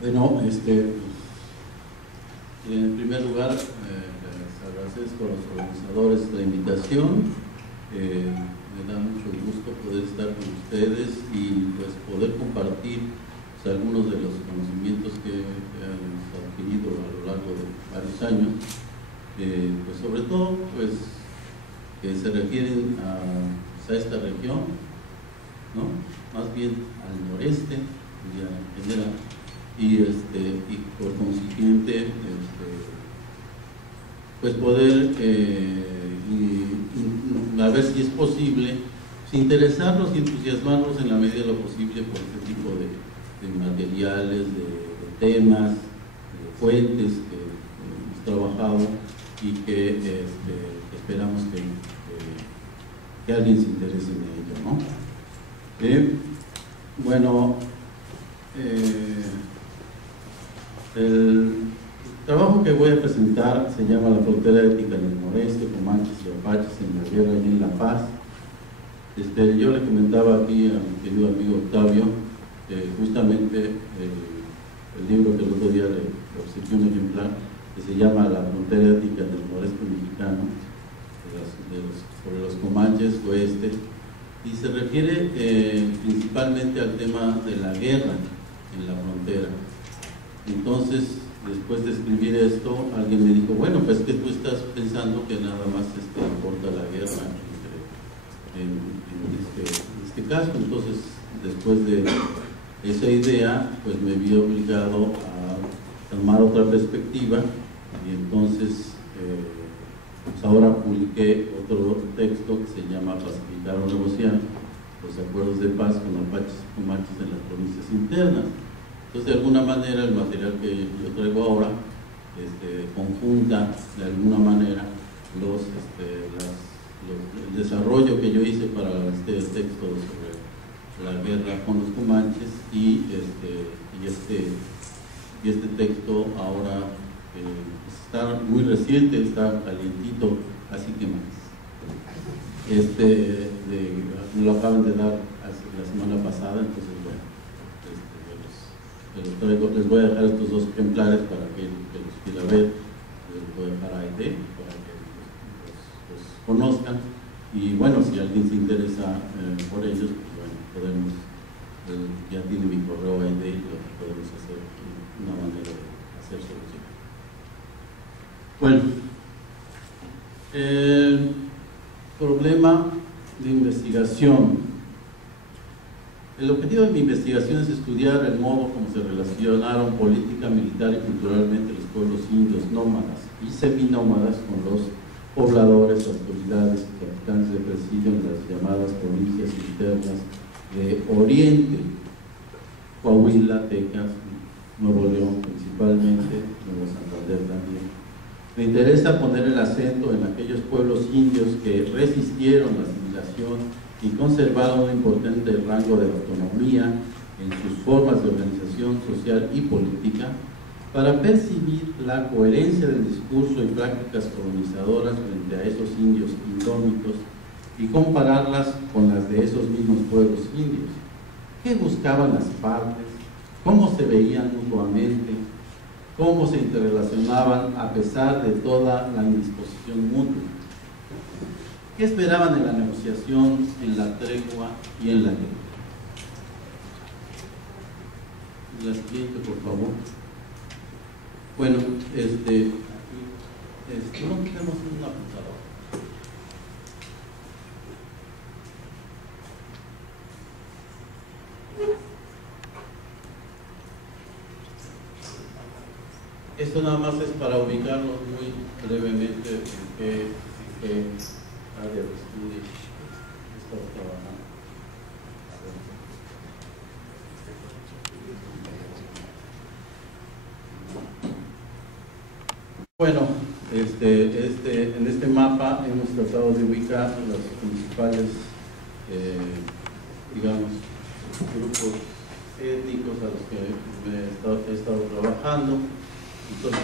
Bueno, en primer lugar, les agradezco a los organizadores la invitación. Me da mucho gusto poder estar con ustedes y pues poder compartir pues, algunos de los conocimientos que hemos adquirido a lo largo de varios años, pues sobre todo pues que se refieren a esta región, ¿no? Más bien al noreste, ya en general, y por consiguiente pues poder a ver si es posible pues, interesarnos y entusiasmarnos en la medida de lo posible por este tipo de materiales, de temas, de fuentes que hemos trabajado y que esperamos que alguien se interese en ello, ¿no? Bueno, el trabajo que voy a presentar se llama La frontera étnica en el noreste, Comanches y Apaches en la guerra y en La Paz. Yo le comentaba aquí a mi querido amigo Octavio, justamente el libro que el otro día le obsequié un ejemplar, que se llama La frontera étnica en el noreste mexicano, sobre los Comanches oeste, y se refiere principalmente al tema de la guerra en la frontera. Entonces, después de escribir esto, alguien me dijo, bueno, pues que tú estás pensando que nada más importa la guerra en este caso. Entonces, después de esa idea, pues me vi obligado a tomar otra perspectiva y entonces pues ahora publiqué otro texto que se llama Pacificar o Negociar los acuerdos de paz con Apaches y Comanches en las provincias internas. Entonces, de alguna manera, el material que yo traigo ahora conjunta de alguna manera el desarrollo que yo hice para este texto sobre la guerra con los Comanches y este texto ahora está muy reciente, está calientito, así que más. Me lo acaban de dar la semana pasada, entonces bueno, les voy a dejar estos dos ejemplares para que los quiera ver, les voy a dejar a ID para que los conozcan y bueno, si alguien se interesa por ellos, pues bueno, podemos, ya tiene mi correo ID, lo que podemos hacer una manera de hacer solución. Bueno, el problema de investigación. El objetivo de mi investigación es estudiar el modo como se relacionaron política, militar y culturalmente los pueblos indios nómadas y seminómadas con los pobladores, autoridades y capitanes de presidio en las llamadas provincias internas de Oriente, Coahuila, Texas, Nuevo León principalmente, Nuevo Santander también. Me interesa poner el acento en aquellos pueblos indios que resistieron la asimilación y conservaron un importante rango de autonomía en sus formas de organización social y política para percibir la coherencia del discurso y prácticas colonizadoras frente a esos indios indómitos y compararlas con las de esos mismos pueblos indios. ¿Qué buscaban las partes? ¿Cómo se veían mutuamente? ¿Cómo se interrelacionaban a pesar de toda la indisposición mutua? ¿Qué esperaban en la negociación, en la tregua y en la guerra? La siguiente, por favor. Bueno, no tenemos una computadora. Esto nada más es para ubicarnos muy brevemente en qué área de estudio estamos trabajando. Bueno, en este mapa hemos tratado de ubicar los principales, digamos, grupos étnicos a los que he estado trabajando. Entonces,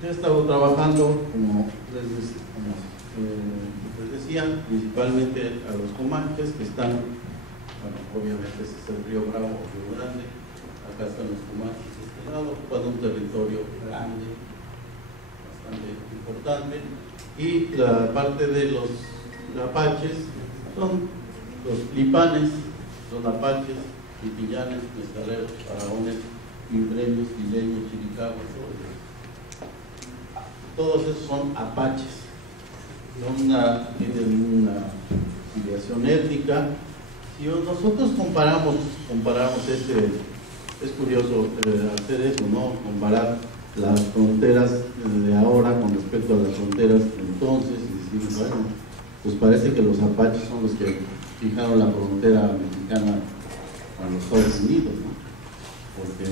yo he estado trabajando, como les decía, principalmente a los Comanches, que están bueno, obviamente ese es el río Bravo, Río Grande, acá están los Comanches de este lado, ocupando un territorio grande, bastante importante, y la parte de los apaches son los lipanes, son apaches, pipillanes, mezcaleros, faraones, libreños, fileños, chiricahua, todos esos son apaches, tienen una filiación étnica. Si nosotros comparamos es curioso hacer eso, ¿no? Comparar las fronteras de ahora con respecto a las fronteras de entonces y decir, bueno, pues parece que los apaches son los que fijaron la frontera mexicana con los Estados Unidos, ¿no? Porque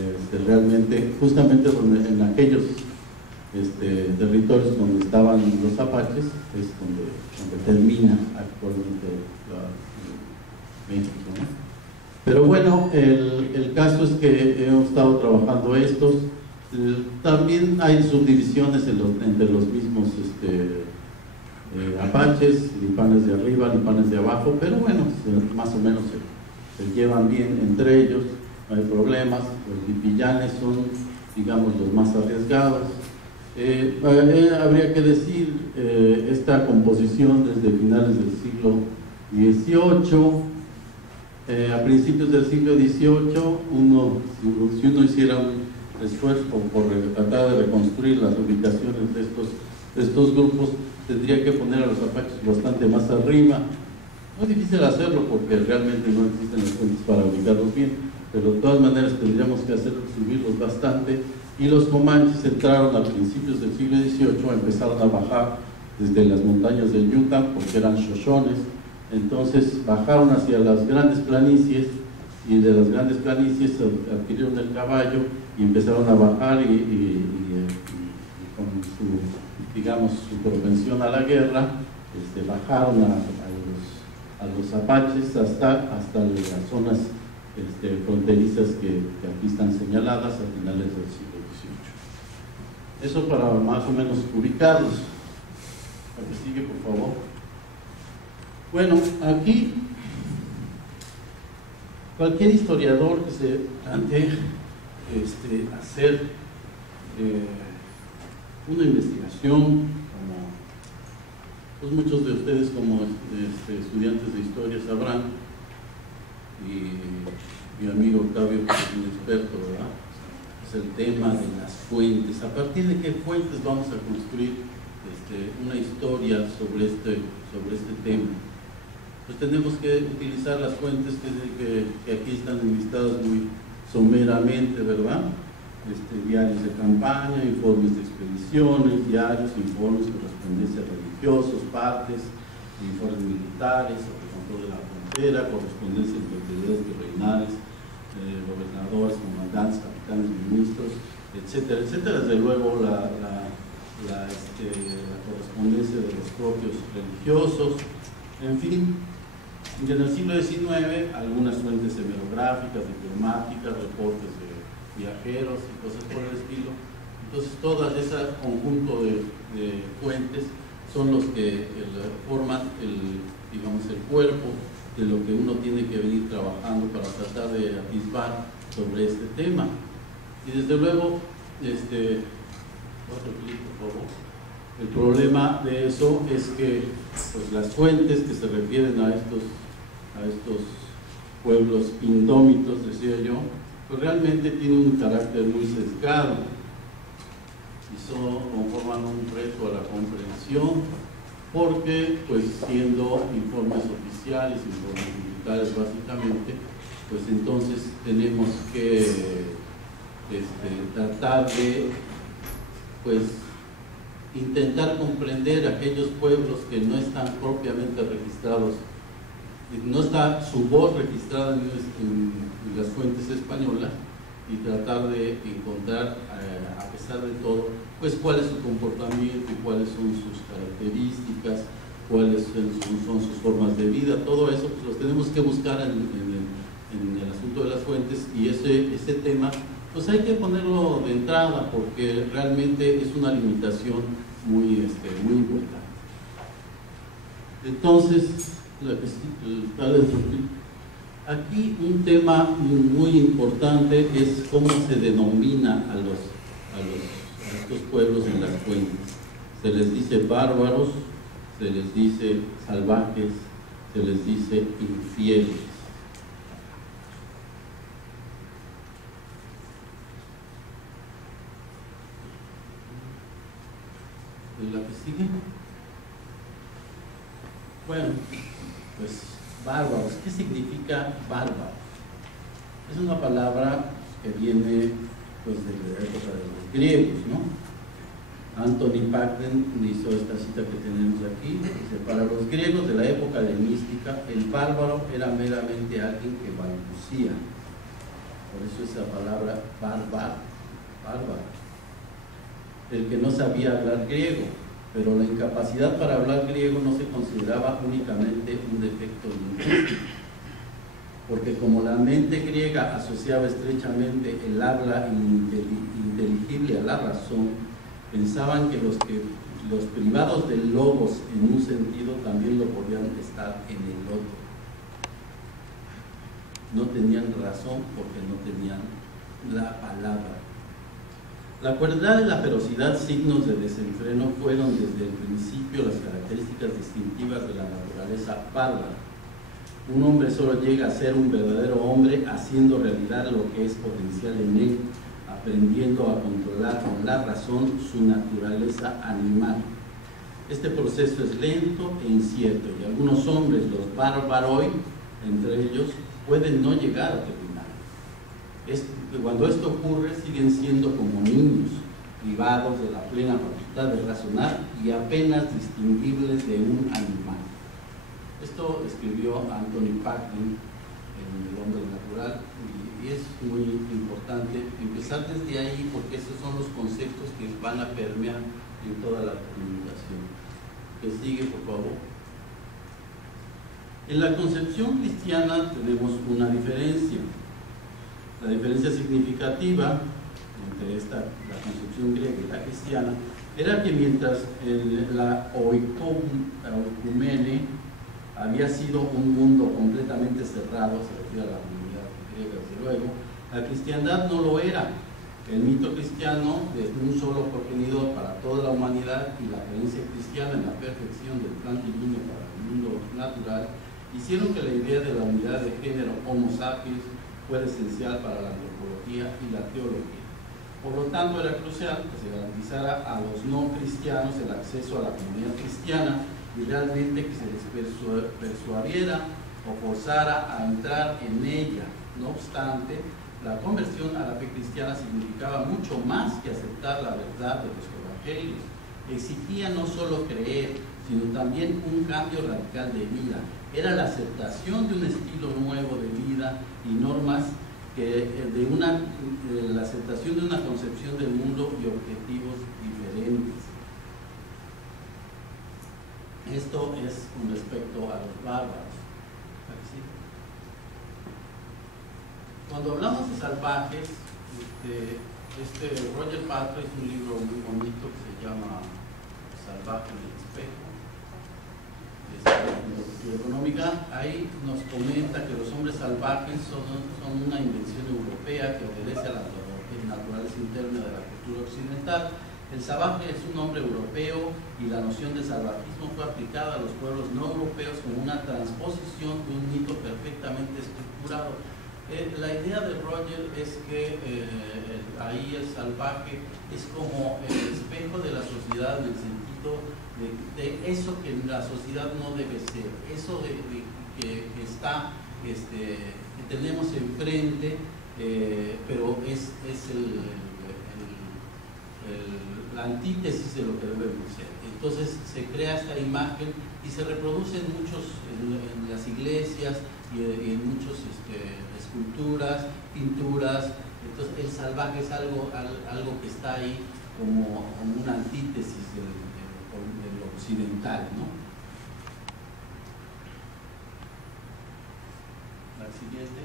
realmente, justamente en aquellos territorios donde estaban los apaches es donde termina actualmente México, ¿no? Pero bueno, el caso es que hemos estado trabajando estos. También hay subdivisiones entre los mismos apaches, lipanes de arriba, lipanes de abajo, pero bueno, más o menos se llevan bien entre ellos, no hay problemas. Los lipillanes son, digamos, los más arriesgados. Habría que decir, esta composición desde finales del siglo XVIII, a principios del siglo XVIII, si uno hiciera un esfuerzo por tratar de reconstruir las ubicaciones de estos grupos, tendría que poner a los apaches bastante más arriba. No es difícil hacerlo porque realmente no existen las fuentes para ubicarlos bien, pero de todas maneras tendríamos que subirlos bastante. Y los comanches entraron a principios del siglo XVIII, empezaron a bajar desde las montañas del Yucatán porque eran shoshones. Entonces bajaron hacia las grandes planicies y de las grandes planicies adquirieron el caballo y empezaron a bajar y con su propensión a la guerra, bajaron a los apaches hasta las zonas fronterizas que aquí están señaladas a finales del siglo XVIII. Eso para más o menos ubicarlos. La que sigue, por favor. Bueno, aquí cualquier historiador que se plantee hacer una investigación, como pues muchos de ustedes como estudiantes de historia sabrán, y mi amigo Octavio, que es un experto, ¿verdad? Es el tema de las fuentes. ¿A partir de qué fuentes vamos a construir una historia sobre este tema? Pues tenemos que utilizar las fuentes que aquí están enlistadas muy someramente, ¿verdad? Diarios de campaña, informes de expediciones, diarios, informes, correspondencias religiosos, partes, informes militares sobre el control de la frontera, correspondencia entre autoridades virreinales, gobernadores, comandantes, capitanes, ministros, etcétera, etcétera. Desde luego la correspondencia de los propios religiosos, en fin. Y en el siglo XIX, algunas fuentes hemerográficas, diplomáticas, reportes de viajeros y cosas por el estilo. Entonces, todo ese conjunto de fuentes son los que forman el cuerpo de lo que uno tiene que venir trabajando para tratar de atisbar sobre este tema. Y desde luego, otro clic, por favor. El problema de eso es que pues, las fuentes que se refieren a estos pueblos indómitos, decía yo, pues realmente tienen un carácter muy sesgado y conforman un reto a la comprensión, porque pues siendo informes oficiales, informes militares básicamente, pues entonces tenemos que tratar de pues intentar comprender aquellos pueblos que no están propiamente registrados, no está su voz registrada en las fuentes españolas, y tratar de encontrar, a pesar de todo, pues cuál es su comportamiento y cuáles son sus características, cuáles son sus formas de vida. Todo eso pues los tenemos que buscar en el asunto de las fuentes, y ese tema pues hay que ponerlo de entrada porque realmente es una limitación muy importante. Entonces, Aquí un tema muy importante es cómo se denomina a estos pueblos en las cuencas. Se les dice bárbaros, se les dice salvajes, se les dice infieles. ¿Y la que sigue? Bueno, pues bárbaros. ¿Qué significa bárbaro? Es una palabra que viene pues de la época de los griegos, ¿no? Anthony Pagden hizo esta cita que tenemos aquí. Dice: para los griegos de la época helenística, el bárbaro era meramente alguien que balbucía. Por eso esa palabra bárbaro. El que no sabía hablar griego, pero la incapacidad para hablar griego no se consideraba únicamente un defecto lingüístico, porque como la mente griega asociaba estrechamente el habla inteligible a la razón, pensaban que los privados del logos en un sentido también lo podían estar en el otro. No tenían razón porque no tenían la palabra. La crueldad y la ferocidad, signos de desenfreno, fueron desde el principio las características distintivas de la naturaleza bárbara. Un hombre solo llega a ser un verdadero hombre haciendo realidad lo que es potencial en él, aprendiendo a controlar con la razón su naturaleza animal. Este proceso es lento e incierto, y algunos hombres, los bárbaroi, entre ellos, pueden no llegar a terminar. Cuando esto ocurre, siguen siendo como niños, privados de la plena facultad de razonar y apenas distinguibles de un animal. Esto escribió Anthony Pagden en El hombre natural, y es muy importante empezar desde ahí, porque esos son los conceptos que van a permear en toda la comunicación. Que sigue, por favor. En la concepción cristiana tenemos una diferencia. La diferencia significativa entre la concepción griega y la cristiana era que mientras la oikumene había sido un mundo completamente cerrado, se refiere a la comunidad griega desde luego, la cristiandad no lo era. El mito cristiano de un solo progenitor para toda la humanidad y la creencia cristiana en la perfección del plan divino para el mundo natural hicieron que la idea de la unidad de género Homo sapiens fuera esencial para la antropología y la teología. Por lo tanto, era crucial que se garantizara a los no cristianos el acceso a la comunidad cristiana y realmente que se les persuadiera o forzara a entrar en ella. No obstante, la conversión a la fe cristiana significaba mucho más que aceptar la verdad de los evangelios. Exigía no solo creer, sino también un cambio radical de vida. Era la aceptación de un estilo nuevo de vida y normas, la aceptación de una concepción del mundo y objetivos diferentes. Esto es con respecto a los bárbaros. Cuando hablamos de salvajes, Roger Patro hizo un libro muy bonito que se llama Salvaje en el espejo. Económica, ahí nos comenta que los hombres salvajes son una invención europea que obedece a la naturaleza interna de la cultura occidental. El salvaje es un nombre europeo y la noción de salvajismo fue aplicada a los pueblos no europeos como una transposición de un mito perfectamente estructurado. La idea de Roger es que ahí el salvaje es como el espejo de la sociedad en el sentido de eso que la sociedad no debe ser, eso que está, que tenemos enfrente, pero es la antítesis de lo que debemos ser. Entonces se crea esta imagen y se reproduce en las iglesias y en muchas esculturas, pinturas. Entonces el salvaje es algo que está ahí como una antítesis del occidental, ¿no? La siguiente.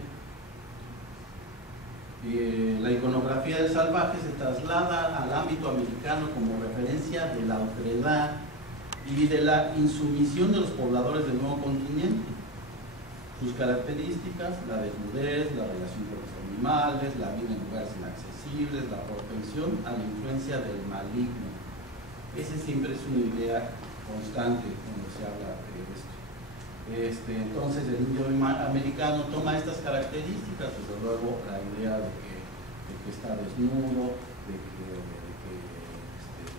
La iconografía del salvaje se traslada al ámbito americano como referencia de la otredad y de la insumisión de los pobladores del nuevo continente. Sus características: la desnudez, la relación con los animales, la vida en lugares inaccesibles, la propensión a la influencia del maligno. Ese siempre es una idea constante cuando se habla de esto. Entonces el indio americano toma estas características, desde luego la idea de que está desnudo, de que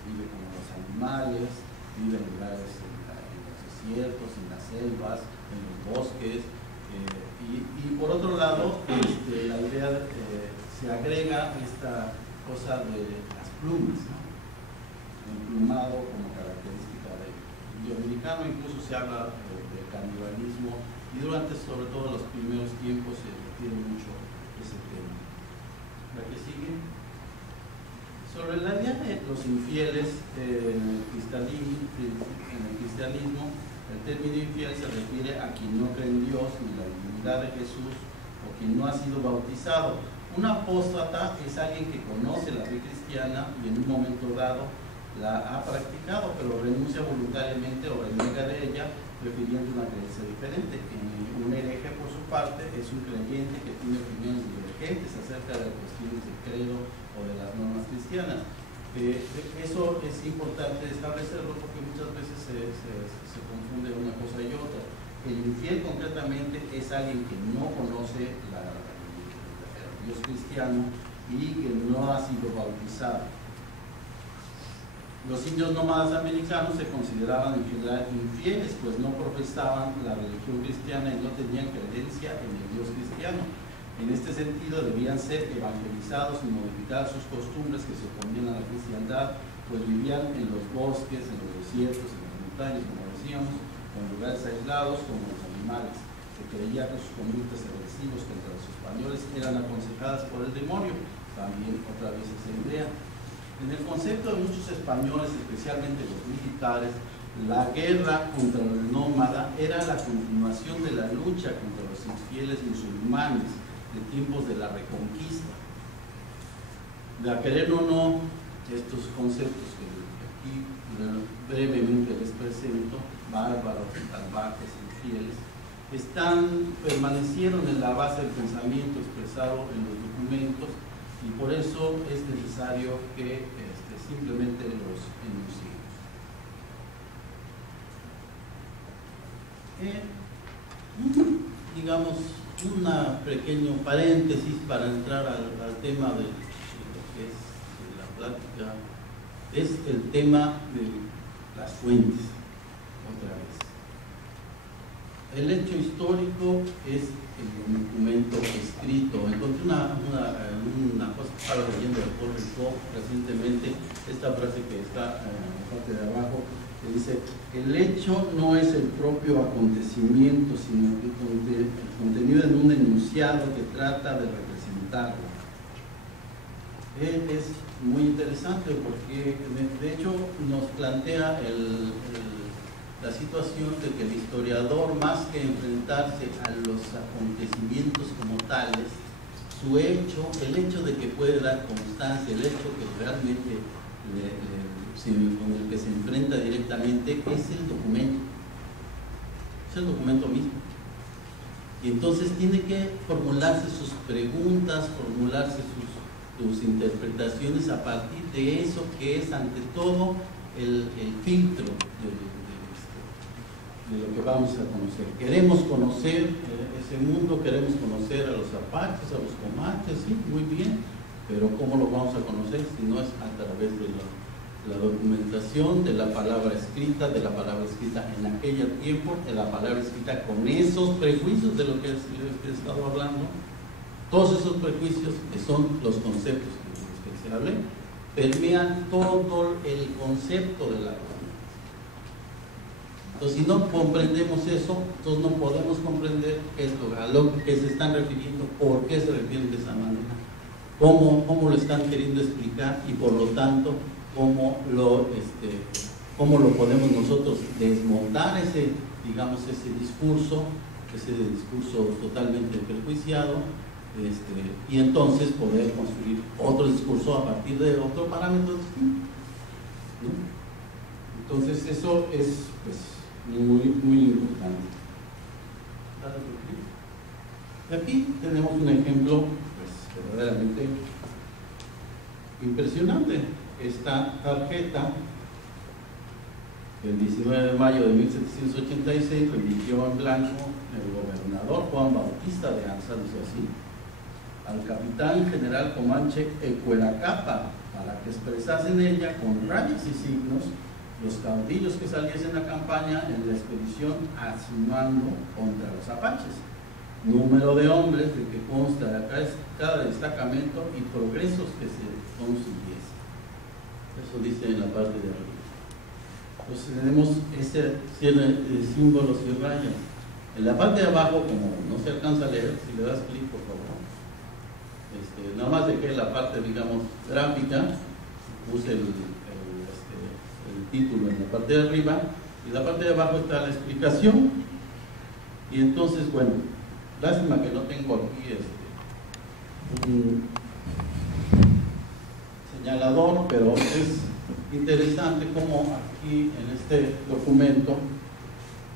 vive como los animales, vive en lugares en los desiertos, en las selvas, en los bosques, y por otro lado la idea se agrega esta cosa de las plumas, ¿no? El emplumado como característica del indio americano. Incluso se habla de canibalismo, y durante sobre todo los primeros tiempos se refiere mucho ese tema. La que sigue. Sobre la idea de los infieles en el cristianismo, el término infiel se refiere a quien no cree en Dios ni en la divinidad de Jesús, o quien no ha sido bautizado. Un apóstata es alguien que conoce la fe cristiana y en un momento dado la ha practicado, pero renuncia voluntariamente o reniega de ella, prefiriendo una creencia diferente. Un hereje, por su parte, es un creyente que tiene opiniones divergentes acerca de cuestiones de credo o de las normas cristianas. Eso es importante establecerlo porque muchas veces se confunde una cosa y otra. El infiel concretamente es alguien que no conoce el Dios cristiano y que no ha sido bautizado. Los indios nómadas americanos se consideraban en general infieles, pues no profesaban la religión cristiana y no tenían creencia en el Dios cristiano. En este sentido debían ser evangelizados y modificar sus costumbres que se oponían a la cristiandad, pues vivían en los bosques, en los desiertos, en las montañas, como decíamos, en lugares aislados como los animales. Se creía que sus conductas agresivas contra los españoles eran aconsejadas por el demonio, también otra vez esa idea. En el concepto de muchos españoles, especialmente los militares, la guerra contra el nómada era la continuación de la lucha contra los infieles musulmanes de tiempos de la Reconquista. De a querer o no, estos conceptos que aquí brevemente les presento, bárbaros, salvajes, infieles, permanecieron en la base del pensamiento expresado en los documentos, y por eso es necesario que simplemente los enunciemos. Digamos, un pequeño paréntesis para entrar al tema de lo que es la plática, es el tema de las fuentes, otra vez. El hecho histórico es el documento escrito. Encontré una cosa que estaba leyendo de Paul Ricoeur recientemente, esta frase que está en la parte de abajo, que dice: el hecho no es el propio acontecimiento, sino el contenido en un enunciado que trata de representarlo. Es muy interesante porque de hecho nos plantea la situación de que el historiador, más que enfrentarse a los acontecimientos como tales, el hecho de que puede dar constancia, el hecho que realmente con el que se enfrenta directamente, es el documento mismo. Y entonces tiene que formularse sus preguntas, formularse sus interpretaciones a partir de eso que es ante todo el filtro de lo que vamos a conocer. Queremos conocer ese mundo, queremos conocer a los apaches, a los comanches, sí, muy bien, pero ¿cómo lo vamos a conocer si no es a través de la documentación, de la palabra escrita en aquel tiempo, de la palabra escrita con esos prejuicios de lo que he estado hablando? Todos esos prejuicios, que son los conceptos de los que se hablé, permean todo el concepto de la documentación. Entonces, si no comprendemos eso, entonces no podemos comprender a lo que se están refiriendo, por qué se refieren de esa manera, cómo lo están queriendo explicar, y por lo tanto cómo lo podemos nosotros desmontar ese discurso totalmente prejuiciado, y entonces poder construir otro discurso a partir de otro parámetro distinto, ¿no? Entonces eso es muy, muy importante. Y aquí tenemos un ejemplo pues, verdaderamente impresionante. Esta tarjeta, el 19 de mayo de 1786, religió en blanco el gobernador Juan Bautista de Anza, dice así: al capitán general Comanche Ecueracapa, para que expresase en ella con rayas y signos los caudillos que saliesen a campaña en la expedición insinuando contra los apaches, número de hombres de que consta de cada destacamento y progresos que se consiguiesen. Eso dice en la parte de arriba. Entonces tenemos ese símbolos y rayas. En la parte de abajo, como no se alcanza a leer, si le das clic por favor, nada más dejé la parte, digamos, gráfica, puse el título en la parte de arriba, y en la parte de abajo está la explicación. Y entonces, bueno, lástima que no tengo aquí un señalador, pero es interesante cómo aquí en este documento,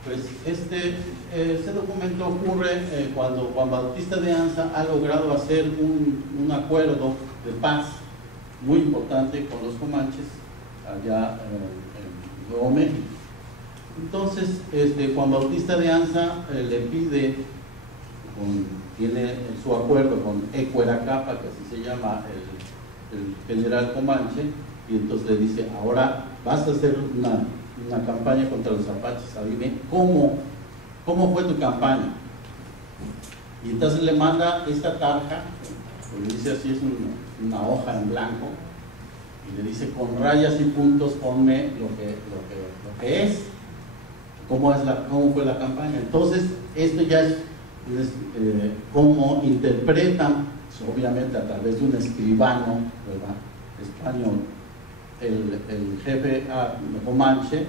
pues ese documento ocurre cuando Juan Bautista de Anza ha logrado hacer un acuerdo de paz muy importante con los comanches allá en Nuevo México. Entonces Juan Bautista de Anza le pide, tiene su acuerdo con Ecueracapa, que así se llama el general Comanche, y entonces le dice: ahora vas a hacer una campaña contra los apaches, dime cómo fue tu campaña. Y entonces le manda esta tarja, le dice así, es una hoja en blanco, y le dice: con rayas y puntos ponme lo que es, cómo fue la campaña. Entonces esto ya es cómo interpretan, obviamente a través de un escribano, ¿verdad?, español, el jefe Comanche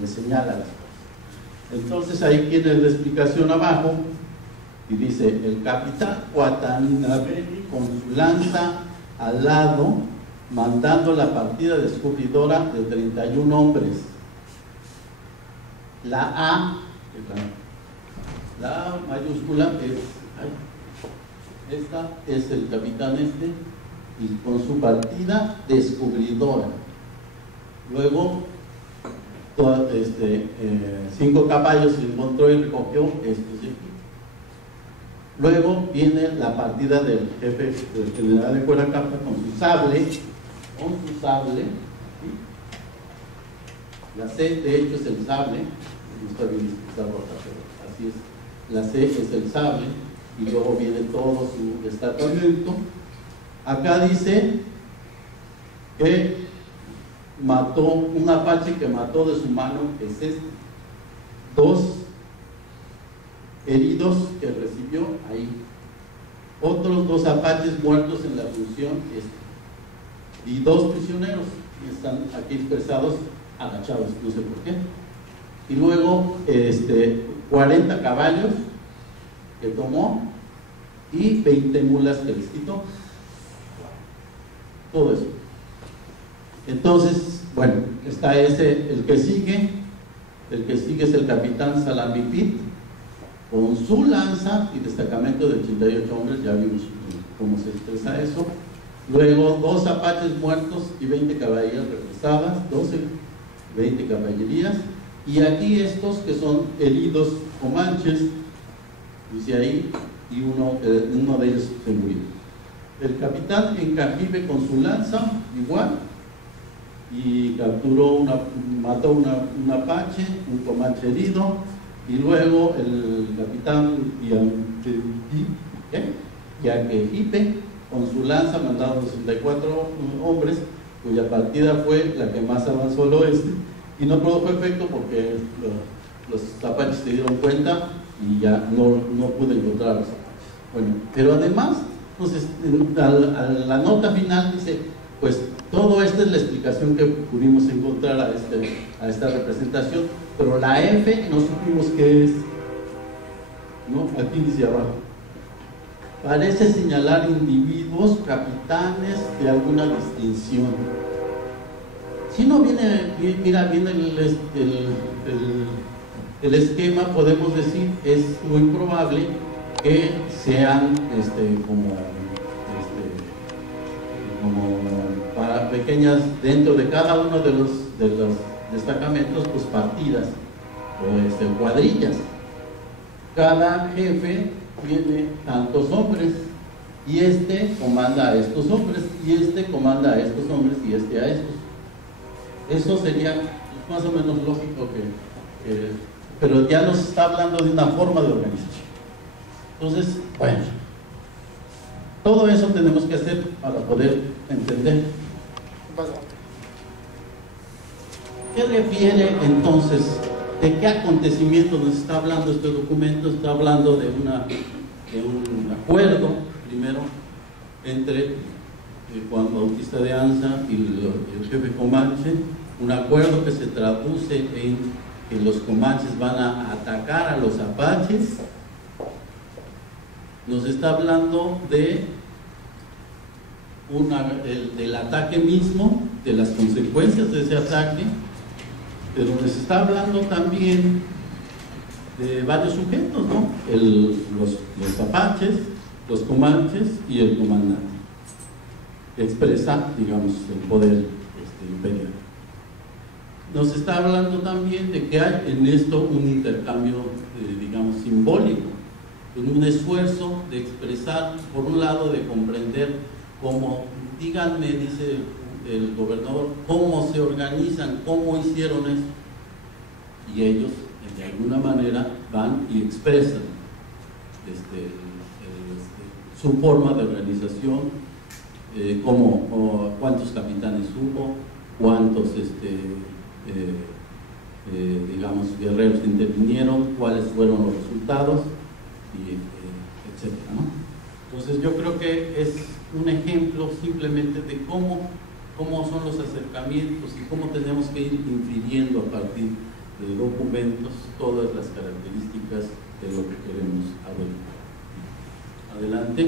le señala las cosas. Entonces ahí tiene la explicación abajo y dice: el capitán Cuatanabeli con su lanza al lado, mandando la partida descubridora de 31 hombres. La A mayúscula esta es el capitán y con su partida descubridora. Luego 5 caballos se encontró y recogió estos de aquí. Luego viene la partida del jefe del general de Ecueracapa con su sable, ¿sí? La C de hecho es el sable, no está bien escrita rota, pero así es. La C es el sable, y luego viene todo su destacamento. Acá dice que mató un apache, que mató de su mano, que es 2 heridos que recibió ahí, otros 2 apaches muertos en la función, y 2 prisioneros que están aquí expresados agachados, no sé por qué. Y luego 40 caballos que tomó y 20 mulas que les quitó. Todo eso. Entonces, bueno, está el que sigue es el capitán Salamipit con su lanza y destacamento de 88 hombres, ya vimos cómo se expresa eso. Luego 2 apaches muertos y 20 caballerías represadas, 20 caballerías, y aquí estos que son heridos comanches, dice ahí, y uno de ellos se murió. El capitán Encajibe con su lanza, igual, y capturó mató un apache, un comanche herido, y luego el capitán Yaquejipe con su lanza mandaron 64 hombres, cuya partida fue la que más avanzó al oeste, y no produjo efecto porque los apaches se dieron cuenta y ya no pude encontrar a los apaches. Bueno, pero además, entonces, a la nota final dice, pues todo esto es la explicación que pudimos encontrar a esta representación, pero la F no supimos qué es, ¿no? Aquí dice abajo: parece señalar individuos capitanes de alguna distinción. Si no viene, mira, viene el esquema, podemos decir, es muy probable que sean como para pequeñas, dentro de cada uno de los destacamentos, pues partidas o cuadrillas. Cada jefe tiene tantos hombres y comanda a estos hombres y comanda a estos hombres y a estos. Eso sería más o menos lógico pero ya nos está hablando de una forma de organización. Entonces, bueno, todo eso tenemos que hacer para poder entender. ¿Qué refiere entonces? ¿De qué acontecimiento nos está hablando este documento? Está hablando de un acuerdo, primero, entre Juan Bautista de Anza y el jefe Comanche, un acuerdo que se traduce en que los comanches van a atacar a los apaches. Nos está hablando del ataque mismo, de las consecuencias de ese ataque, pero nos está hablando también de varios sujetos, ¿no? Los apaches, los comanches y el comandante, que expresa, digamos, el poder imperial. Nos está hablando también de que hay en esto un intercambio, digamos, simbólico, un esfuerzo de expresar, por un lado, de comprender cómo, díganme, dice el gobernador, cómo se organizan, cómo hicieron eso, y ellos de alguna manera van y expresan su forma de organización, cuántos capitanes hubo, cuántos digamos, guerreros intervinieron, cuáles fueron los resultados, etcétera, ¿no? Entonces yo creo que es un ejemplo simplemente de cómo son los acercamientos y cómo tenemos que ir infiriendo a partir de documentos todas las características de lo que queremos averiguar. Adelante.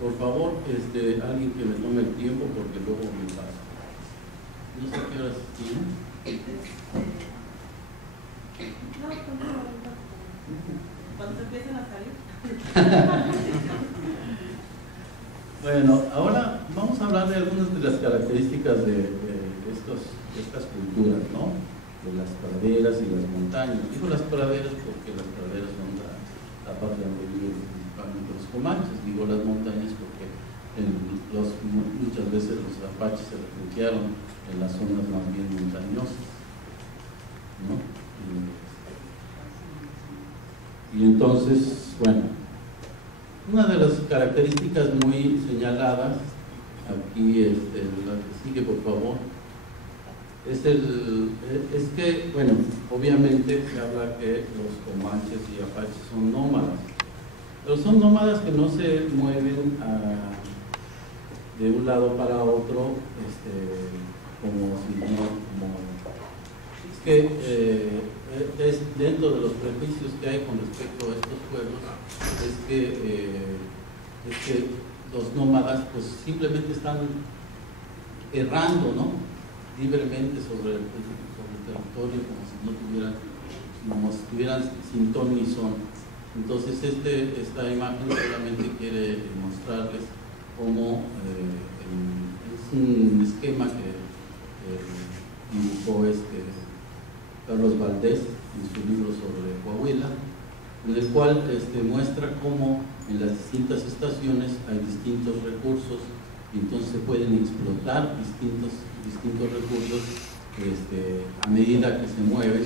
Por favor, alguien que me tome el tiempo porque luego me pasa. No sé qué horas tiene. Cuando se empiecen a salir. Bueno, ahora vamos a hablar de algunas de las características de estas culturas, ¿no? De las praderas y las montañas. Digo las praderas porque las praderas son la parte donde viven principalmente los comanches. Digo las montañas porque muchas veces los apaches se refugiaron en las zonas más bien montañosas, ¿no? Y entonces, bueno, una de las características muy señaladas, aquí la que sigue por favor, es que, bueno, obviamente se habla que los comanches y apaches son nómadas, pero son nómadas que no se mueven de un lado para otro, como si no, es que es dentro de los prejuicios que hay con respecto a estos pueblos, es que los nómadas pues simplemente están errando, ¿no? Libremente sobre el territorio, como si estuvieran sin ton ni son. Entonces esta imagen solamente quiere mostrarles cómo es un esquema que dibujó Carlos Valdés en su libro sobre Coahuila, en el cual muestra cómo en las distintas estaciones hay distintos recursos y entonces se pueden explotar distintos recursos a medida que se mueven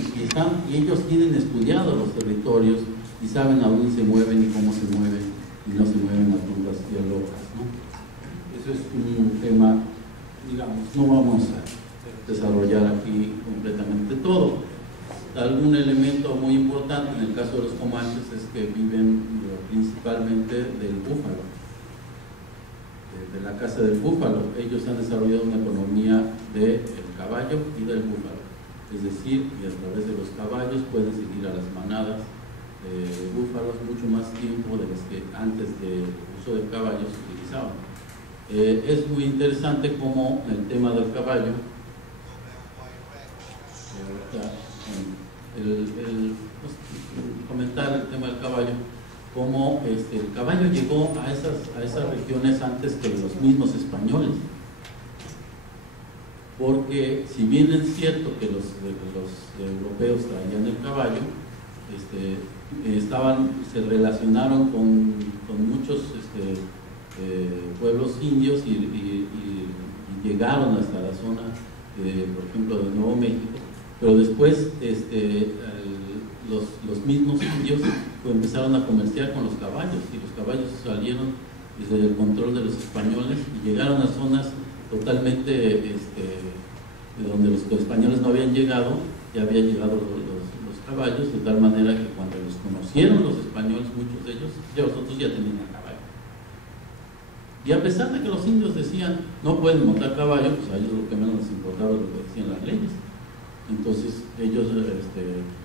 y ellos tienen estudiado los territorios y saben a dónde se mueven y cómo se mueven y no se mueven a tumbas y a locas, ¿no? Eso es un tema, digamos, no vamos a desarrollar aquí completamente todo. Algún elemento muy importante en el caso de los comanches es que viven principalmente del búfalo, de la caza del búfalo. Ellos han desarrollado una economía del caballo y del búfalo, es decir, que a través de los caballos pueden seguir a las manadas de búfalos mucho más tiempo de las que antes del uso del caballo se utilizaban. Es muy interesante cómo el tema del caballo comentar el tema del caballo, cómo el caballo llegó a esas regiones antes que los mismos españoles, porque si bien es cierto que los europeos traían el caballo, se relacionaron con muchos pueblos indios y llegaron hasta la zona, por ejemplo, de Nuevo México, pero después los mismos indios empezaron a comerciar con los caballos, y los caballos salieron desde el control de los españoles y llegaron a zonas totalmente donde los españoles no habían llegado. Ya habían llegado los caballos, de tal manera que cuando los conocieron los españoles, muchos de ellos, los otros ya tenían a caballo. Y a pesar de que los indios decían no pueden montar caballo, pues a ellos lo que menos les importaba es lo que decían las leyes. Entonces ellos,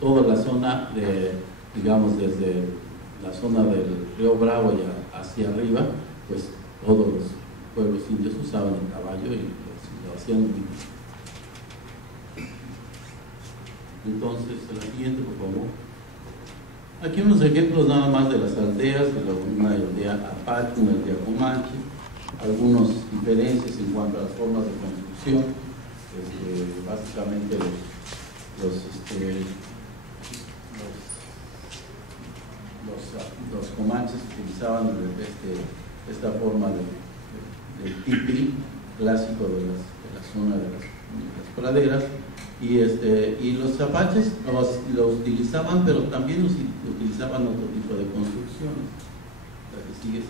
toda la zona digamos desde la zona del río Bravo y hacia arriba, pues todos los pueblos indios usaban el caballo y lo hacían muy bien. Entonces, la siguiente, por favor. Aquí unos ejemplos nada más de las aldeas, una aldea apache, una aldea comanche, algunas diferencias en cuanto a las formas de construcción. Básicamente los comanches utilizaban esta forma del tipi clásico de la zona de las praderas, y los apaches los utilizaban, pero también utilizaban otro tipo de construcciones. La que sigue.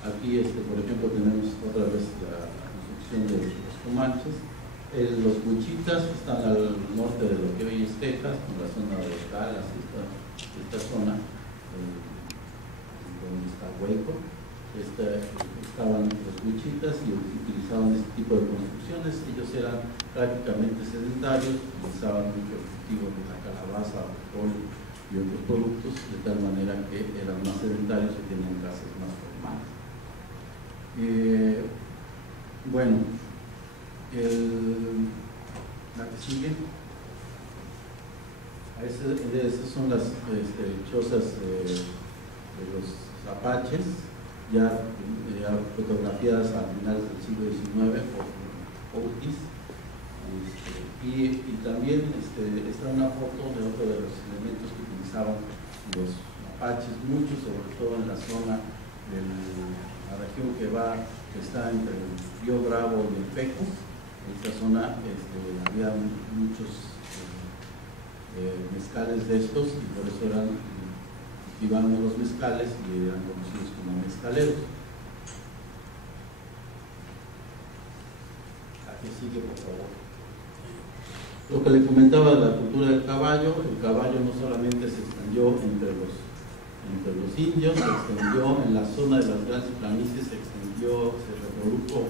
Aquí, por ejemplo, tenemos otra vez la construcción de los comanches. Los huichitas están al norte de lo que hoy es Texas, en la zona de Dallas, esta zona, donde está Hueco. Estaban los huichitas y utilizaban este tipo de construcciones. Ellos eran prácticamente sedentarios, utilizaban mucho el cultivo de la calabaza, el col y otros productos, de tal manera que eran más sedentarios y tenían casas más formales. Bueno, la que sigue. Esas son las chozas de los apaches, ya fotografiadas a finales del siglo XIX por Otis. Y también está una foto de otro de los elementos que utilizaban los apaches, mucho, sobre todo en la zona de la región que está entre el río Bravo y el Peco. En esta zona había muchos mezcales de estos, y por eso cultivaban los mezcales y eran conocidos como mezcaleros. Aquí sigue, por favor. Lo que le comentaba de la cultura del caballo, el caballo no solamente se extendió entre los indios, se extendió en la zona de las grandes planicies, se reprodujo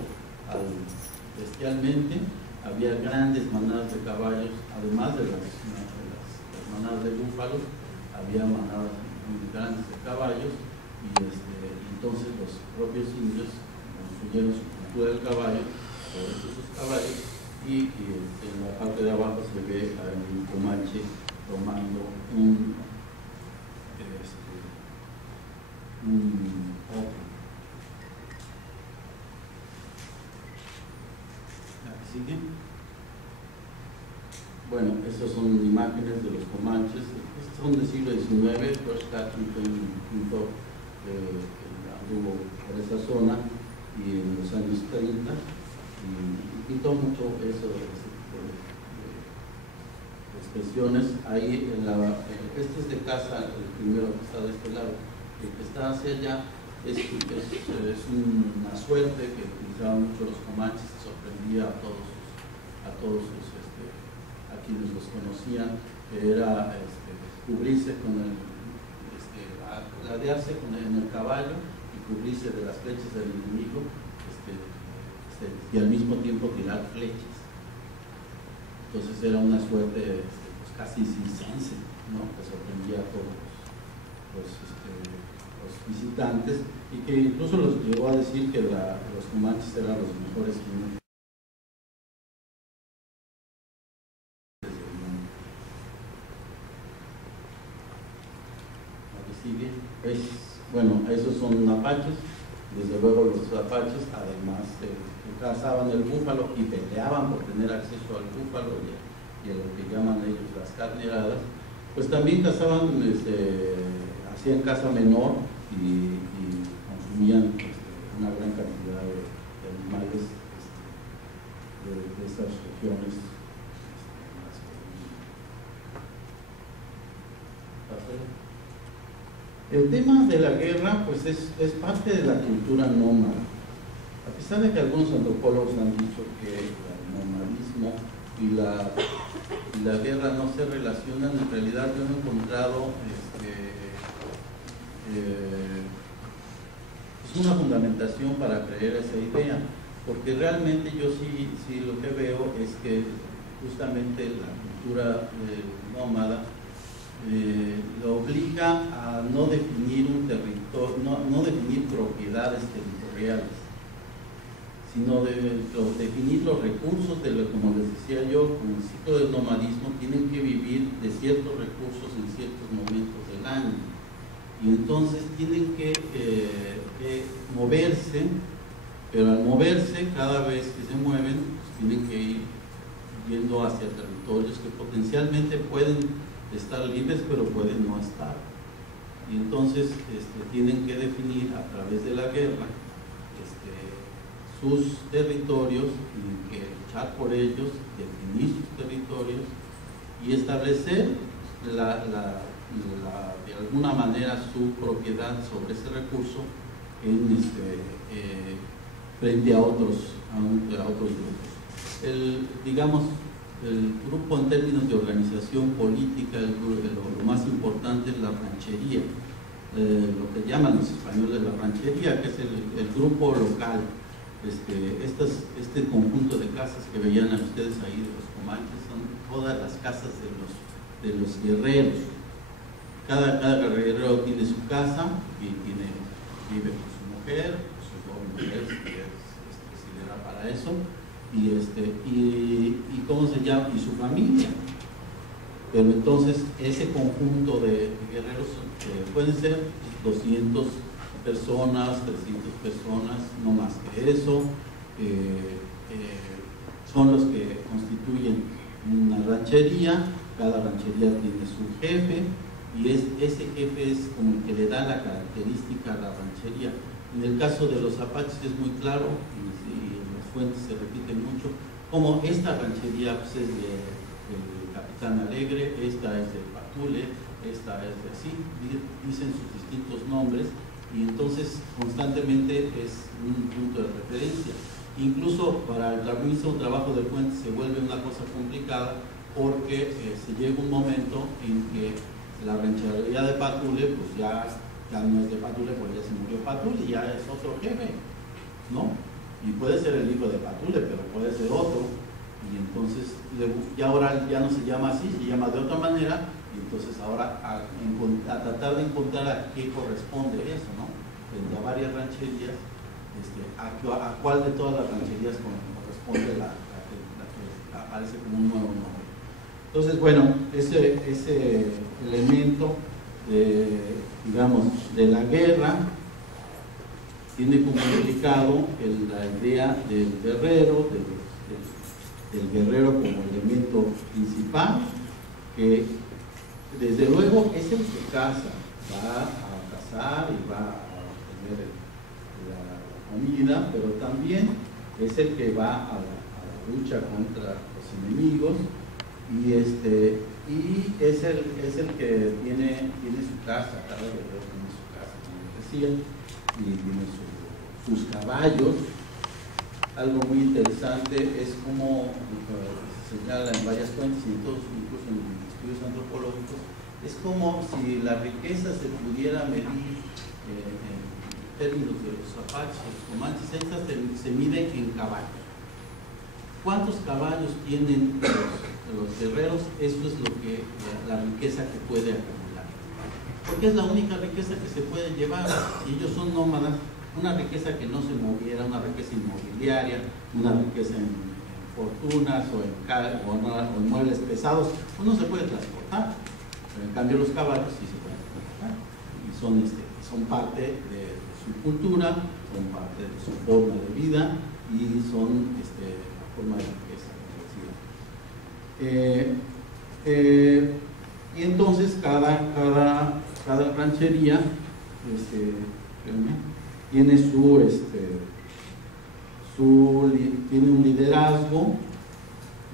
bestialmente. Había grandes manadas de caballos, además de las manadas de búfalos, había manadas muy grandes de caballos, y entonces los propios indios construyeron su cultura del caballo sobre sus caballos, y en la parte de abajo se ve a un comanche tomando un otro. ¿Sigue? Bueno, estas son imágenes de los comanches. Estos son del siglo XIX. George Catching fue un pintor que anduvo por esa zona y en los años 30 y pintó mucho ese tipo de expresiones. Ahí este es de casa, el primero que está de este lado. El que está hacia allá es una suerte que utilizaban mucho los comanches, que sorprendía a todos a quienes los conocían, que era cubrirse ladearse en el caballo y cubrirse de las flechas del enemigo, y al mismo tiempo tirar flechas. Entonces era una suerte pues casi circense, ¿no?, que sorprendía a todos los visitantes, y que incluso los llegó a decir que los comanches eran los mejores jinetes bueno, esos son apaches. Desde luego los apaches además cazaban el búfalo y peleaban por tener acceso al búfalo y a lo que llaman ellos las carneradas. Pues también cazaban, hacían caza menor y consumían una gran cantidad de animales de esas regiones. El tema de la guerra pues es parte de la cultura nómada. A pesar de que algunos antropólogos han dicho que el nomadismo y la guerra no se relacionan, en realidad yo he encontrado es una fundamentación para creer esa idea, porque realmente yo sí lo que veo es que justamente la cultura nómada lo obliga a no definir un territorio, no definir propiedades territoriales, sino definir los recursos como les decía yo, con el ciclo del nomadismo tienen que vivir de ciertos recursos en ciertos momentos del año, y entonces tienen que moverse, pero al moverse, cada vez que se mueven, pues tienen que ir yendo hacia territorios que potencialmente pueden estar libres, pero pueden no estar. Y entonces tienen que definir a través de la guerra sus territorios, tienen que luchar por ellos, definir sus territorios y establecer de alguna manera su propiedad sobre ese recurso frente a otros grupos. Digamos, el grupo en términos de organización política, lo más importante es la ranchería, lo que llaman los españoles la ranchería, que es el grupo local. Este conjunto de casas que veían a ustedes ahí de los comanches son todas las casas de los guerreros. Cada guerrero tiene su casa y vive con su mujer, con sus dos mujeres, si le da para eso, y ¿cómo se llama? Y su familia. Pero entonces ese conjunto de guerreros pueden ser 200 personas, 300 personas, no más que eso, son los que constituyen una ranchería. Cada ranchería tiene su jefe y ese jefe es como el que le da la característica a la ranchería. En el caso de los apaches es muy claro, y en las fuentes se repite mucho, como esta ranchería pues, es del Capitán Alegre, esta es del Patule, esta es de así, dicen sus distintos nombres, y entonces constantemente es un punto de referencia. Incluso para el mismo trabajo de fuente se vuelve una cosa complicada, porque se llega un momento en que la ranchería de Patule pues ya no es de Patule, porque ya se murió Patule y ya es otro jefe, ¿no? Y puede ser el hijo de Patule, pero puede ser otro, y entonces ya ahora ya no se llama así, se llama de otra manera, y entonces ahora a tratar de encontrar a qué corresponde eso, ¿no? Frente a varias rancherías, a cuál de todas las rancherías corresponde la que aparece como un nuevo nombre. Entonces, bueno, ese elemento, digamos, de la guerra tiene como implicado la idea del guerrero, del guerrero como elemento principal, que desde luego es el que caza, va a cazar y va a obtener la comida, pero también es el que va a la lucha contra los enemigos, y es el que tiene su casa. Cada guerrero tiene su casa, como decía, y tiene sus caballos. Algo muy interesante es como se señala en varias fuentes, incluso en estudios antropológicos, es como si la riqueza se pudiera medir en términos de los apaches, los comanches. Esta se mide en caballos. ¿Cuántos caballos tienen los guerreros? Eso es la riqueza que puede acumular, porque es la única riqueza que se puede llevar. Si ellos son nómadas, una riqueza que no se moviera, una riqueza inmobiliaria, una riqueza en fortunas o en muebles pesados, pues no se puede transportar. Pero en cambio los caballos sí se pueden transportar y son parte de su cultura, son parte de su forma de vida y son la forma de riqueza, como decía. Y entonces cada ranchería tiene tiene un liderazgo.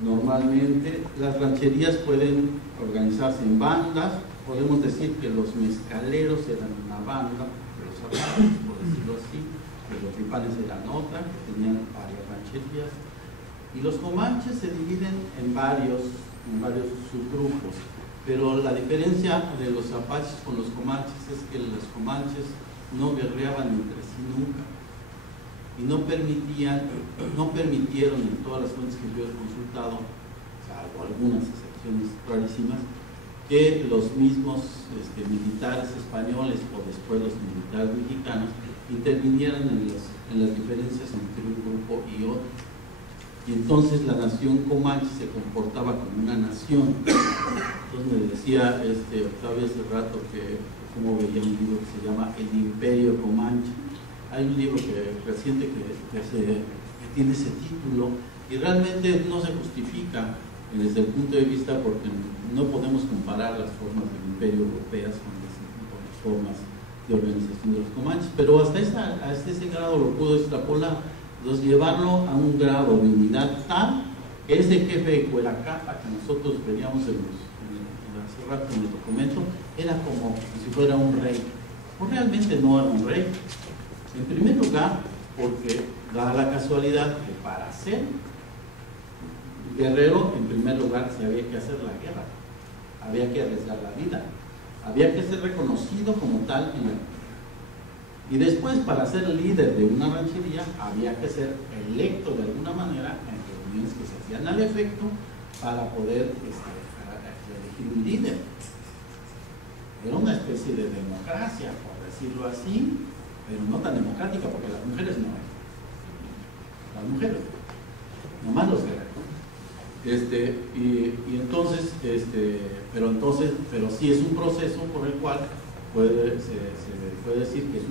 Normalmente las rancherías pueden organizarse en bandas. Podemos decir que los mezcaleros eran una banda de los zapatos, por decirlo así, que los ripanes eran otra, que tenían varias rancherías, y los comanches se dividen en varios subgrupos, pero la diferencia de los apaches con los comanches es que los comanches no guerreaban entre sí nunca, y no permitieron en todas las fuentes que yo he consultado, salvo algunas excepciones rarísimas, que los mismos militares españoles o después los militares mexicanos intervinieran en las diferencias entre un grupo y otro. Y entonces la nación comanche se comportaba como una nación. Entonces me decía Octavio hace rato que como veía un libro que se llama El Imperio Comanche. Hay un libro reciente que tiene ese título y realmente no se justifica desde el punto de vista porque no podemos comparar las formas del imperio europeas con las formas de organización de los comanches, pero hasta ese grado lo pudo extrapolar. Entonces llevarlo a un grado de unidad tal que ese jefe de Cueracapa que nosotros veíamos hace rato en el documento era como si fuera un rey. Pues realmente no era un rey. En primer lugar, porque da la casualidad que para ser guerrero, en primer lugar, se había que hacer la guerra, había que arriesgar la vida, había que ser reconocido como tal en la... Y después, para ser líder de una ranchería, había que ser electo de alguna manera en reuniones que se hacían al efecto para poder elegir un líder. Era una especie de democracia, por decirlo así, pero no tan democrática, porque las mujeres no eran. Las mujeres, nomás los guerreros. Y entonces, pero sí es un proceso por el cual se puede decir que es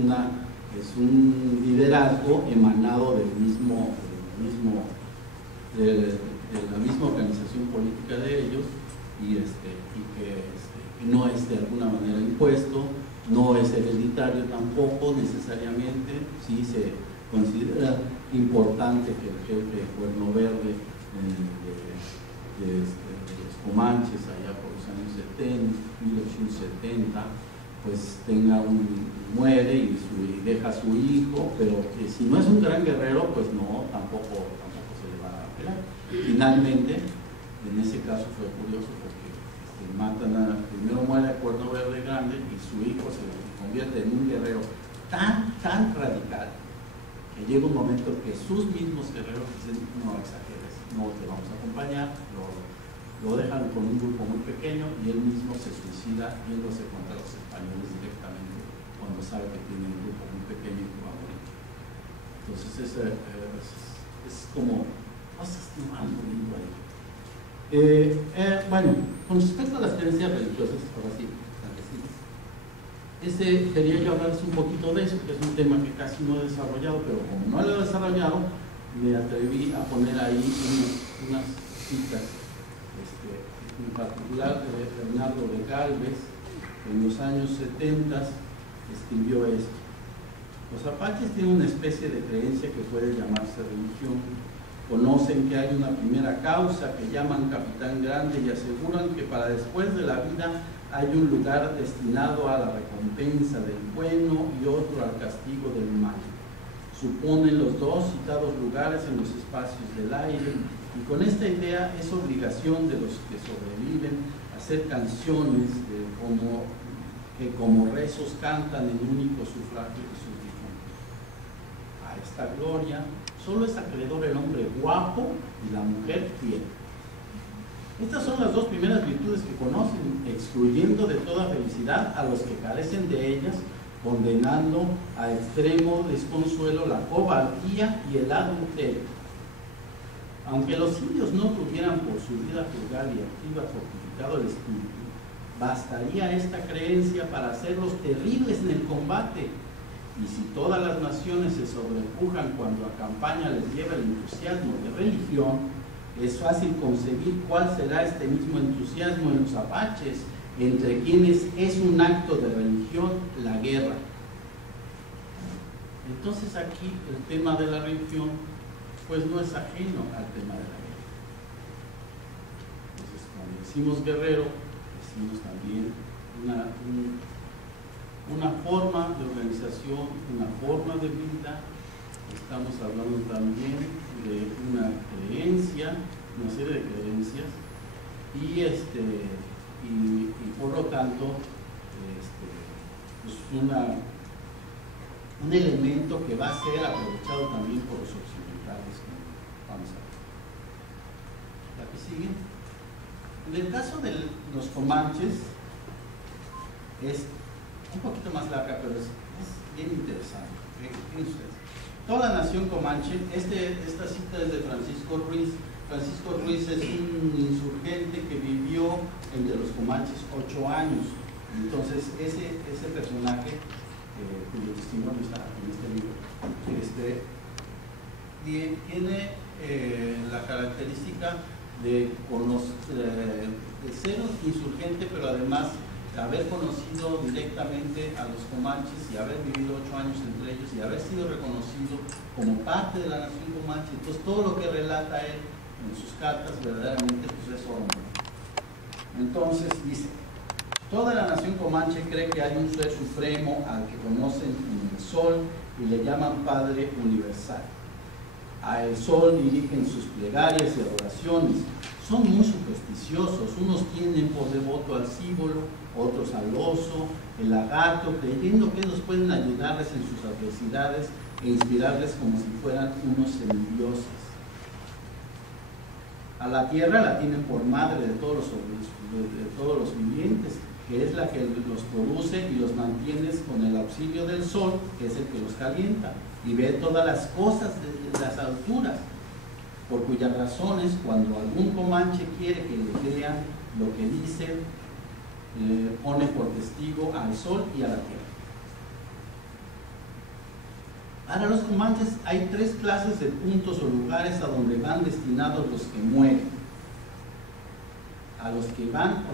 un liderazgo emanado de la misma organización política de ellos y que no es de alguna manera impuesto, no es hereditario tampoco necesariamente. Sí se considera importante que el jefe de Cuerno Verde de los comanches allá por los años 1870 pues muere y deja a su hijo, pero que si no es un gran guerrero pues no, tampoco se le va a apelar. Finalmente, en ese caso fue curioso porque primero muere a Cuerno Verde Grande y su hijo se convierte en un guerrero tan radical que llega un momento que sus mismos guerreros dicen: no exageres, no te vamos a acompañar, lo dejan con un grupo muy pequeño y él mismo se suicida yéndose contra los españoles directamente cuando sabe que tiene un grupo muy pequeño y que va a morir. Entonces es como cosas que van poniendo ahí. Bueno, con respecto a las creencias religiosas, ahora sí, quería yo hablarles un poquito de eso, que es un tema que casi no he desarrollado, pero como no lo he desarrollado, me atreví a poner ahí unas citas, en particular de Bernardo de Galvez, en los años 70 escribió esto: los apaches tienen una especie de creencia que puede llamarse religión. Conocen que hay una primera causa que llaman Capitán Grande y aseguran que para después de la vida hay un lugar destinado a la recompensa del bueno y otro al castigo del mal. Suponen los dos citados lugares en los espacios del aire, y con esta idea es obligación de los que sobreviven hacer canciones que como rezos cantan el único sufragio de sus difuntos. A esta gloria solo es acreedor el hombre guapo y la mujer fiel. Estas son las dos primeras virtudes que conocen, excluyendo de toda felicidad a los que carecen de ellas, condenando a extremo desconsuelo la cobardía y el adulterio. Aunque los indios no tuvieran por su vida frugal y activa fortificado el espíritu, bastaría esta creencia para hacerlos terribles en el combate. Y si todas las naciones se sobrepujan cuando a campaña les lleva el entusiasmo de religión, es fácil concebir cuál será este mismo entusiasmo en los apaches, entre quienes es un acto de religión la guerra. Entonces aquí el tema de la religión pues no es ajeno al tema de la guerra. Entonces cuando decimos guerrero, decimos también una forma de organización, una forma de vida. Estamos hablando también de una creencia, una serie de creencias, y por lo tanto pues un elemento que va a ser aprovechado también por los occidentales, como vamos a ver. La que sigue. En el caso de los comanches es un poquito más larga, pero es bien interesante. Fíjense ustedes. Toda la nación comanche, esta cita es de Francisco Ruiz. Francisco Ruiz es un insurgente que vivió entre los comanches 8 años. Entonces, ese personaje, cuyo testimonio está en este libro, tiene la característica de ser un insurgente, pero además de haber conocido directamente a los comanches y haber vivido 8 años entre ellos y haber sido reconocido como parte de la nación comanche. Entonces todo lo que relata él en sus cartas verdaderamente pues es oro. Entonces dice: toda la nación comanche cree que hay un ser supremo al que conocen en el sol y le llaman Padre Universal. A el sol dirigen sus plegarias y adoraciones. Son muy supersticiosos, unos tienen por devoto al símbolo, otros al oso, el lagarto, creyendo que ellos pueden ayudarles en sus adversidades e inspirarles como si fueran unos semidioses. A la tierra la tienen por madre de todos los vivientes, que es la que los produce y los mantiene con el auxilio del sol, que es el que los calienta, y ve todas las cosas de las alturas, por cuyas razones, cuando algún comanche quiere que le crean lo que dice, pone por testigo al sol y a la tierra. Para los comanches hay 3 clases de puntos o lugares a donde van destinados los que mueren. A los que van o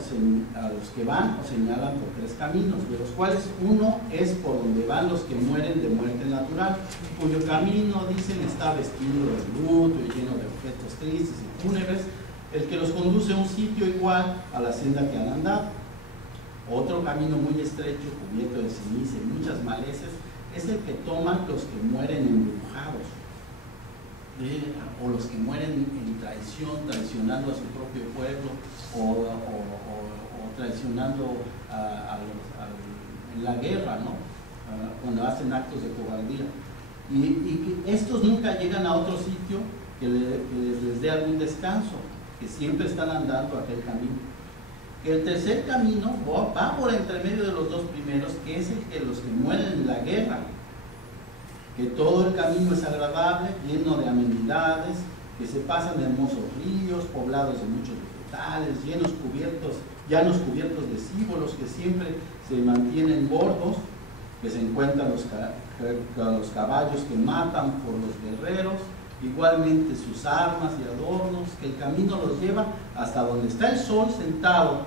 señalan por 3 caminos, de los cuales uno es por donde van los que mueren de muerte natural, cuyo camino, dicen, está vestido de luto y lleno de objetos tristes y fúnebres, el que los conduce a un sitio igual a la senda que han andado. Otro camino muy estrecho, cubierto de ceniza y muchas malezas, es el que toman los que mueren embrujados, o los que mueren en traición, traicionando a su propio pueblo, o traicionando en la guerra, ¿no? Cuando hacen actos de cobardía. Y que estos nunca llegan a otro sitio que les dé algún descanso, que siempre están andando aquel camino. Que el tercer camino va por entre medio de los 2 primeros, que es el que los que mueren en la guerra, que todo el camino es agradable, lleno de amenidades, que se pasan hermosos ríos, poblados de muchos vegetales, llanos cubiertos de símbolos que siempre se mantienen gordos, que se encuentran los caballos que matan por los guerreros, igualmente sus armas y adornos, que el camino los lleva hasta donde está el sol sentado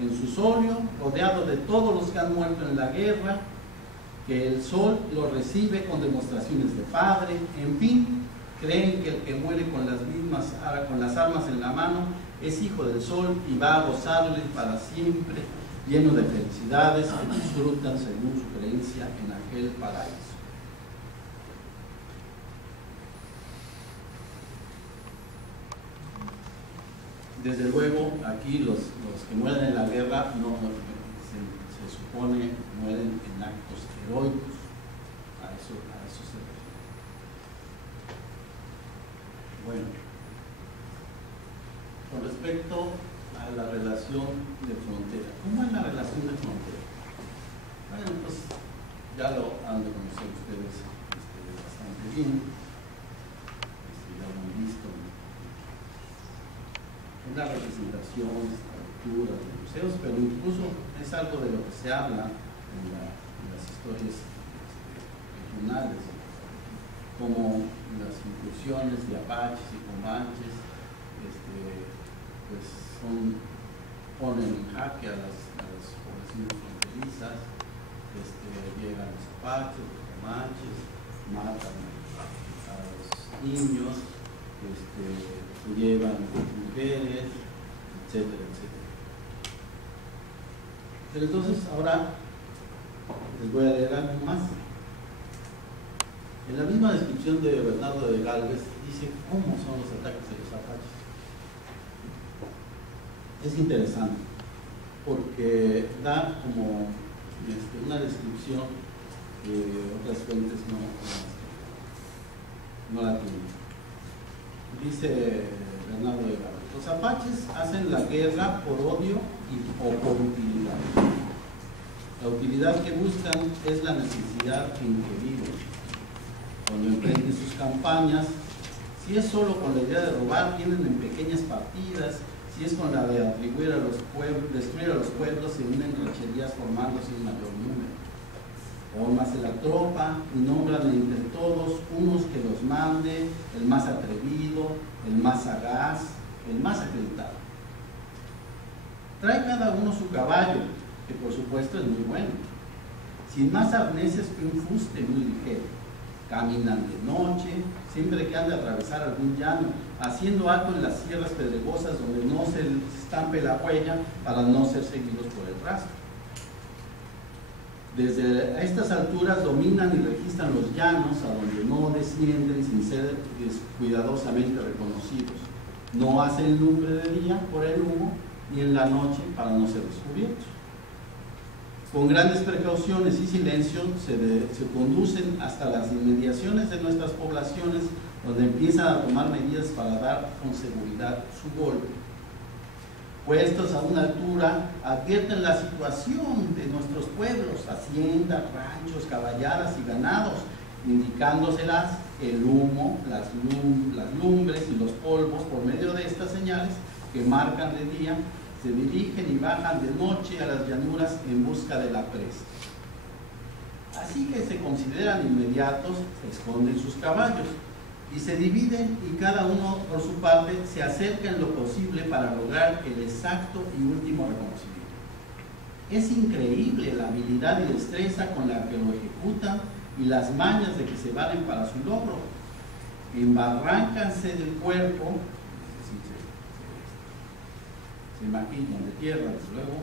en su solio, rodeado de todos los que han muerto en la guerra, que el sol los recibe con demostraciones de padre. En fin, creen que el que muere con las armas en la mano es hijo del sol y va a gozarle para siempre, lleno de felicidades que disfrutan según su creencia en aquel paraíso. Desde luego, aquí los que mueren en la guerra se supone mueren en actos heroicos. A eso se refiere. Bueno, con respecto a la relación de frontera, ¿cómo es la relación de frontera? Bueno, pues ya lo han de conocer ustedes bastante bien, ya lo han visto. Es la representación estructuras, de museos, pero incluso es algo de lo que se habla en las historias regionales, como las incursiones de apaches y comanches, pues ponen en jaque a las poblaciones fronterizas, llegan los apaches, los comanches, matan a los niños, se llevan mujeres, etcétera, etcétera. Pero entonces ahora les voy a leer algo más. En la misma descripción de Bernardo de Galvez dice cómo son los ataques de los apaches. Es interesante porque da como una descripción que otras fuentes no la tienen. Dice Bernardo de Galvez: los apaches hacen la guerra por odio o por utilidad. La utilidad que buscan es la necesidad en que viven. Cuando emprenden sus campañas, si es solo con la idea de robar, vienen en pequeñas partidas. Si es con la de atribuir a los pueblos, destruir a los pueblos, se unen rancherías formándose en mayor número. Fórmase la tropa y nombran entre todos unos que los mande, el más atrevido, el más sagaz, el más acreditado. Trae cada uno su caballo, que por supuesto es muy bueno, sin más arneses que un fuste muy ligero. Caminan de noche, siempre que han de atravesar algún llano, haciendo alto en las sierras pedregosas donde no se estampe la huella para no ser seguidos por el rastro. Desde estas alturas dominan y registran los llanos a donde no descienden sin ser cuidadosamente reconocidos. No hacen lumbre de día por el humo ni en la noche para no ser descubiertos. Con grandes precauciones y silencio se conducen hasta las inmediaciones de nuestras poblaciones, donde empiezan a tomar medidas para dar con seguridad su golpe. Puestos a una altura, advierten la situación de nuestros pueblos, haciendas, ranchos, caballadas y ganados, indicándoselas el humo, las lumbres y los polvos. Por medio de estas señales que marcan de día, se dirigen y bajan de noche a las llanuras en busca de la presa. Así que se consideran inmediatos, esconden sus caballos y se dividen, y cada uno por su parte se acerca en lo posible para lograr el exacto y último reconocimiento. Es increíble la habilidad y destreza con la que lo ejecutan y las mañas de que se valen para su logro. Embarráncanse del cuerpo, se maquillan de tierra, desde luego,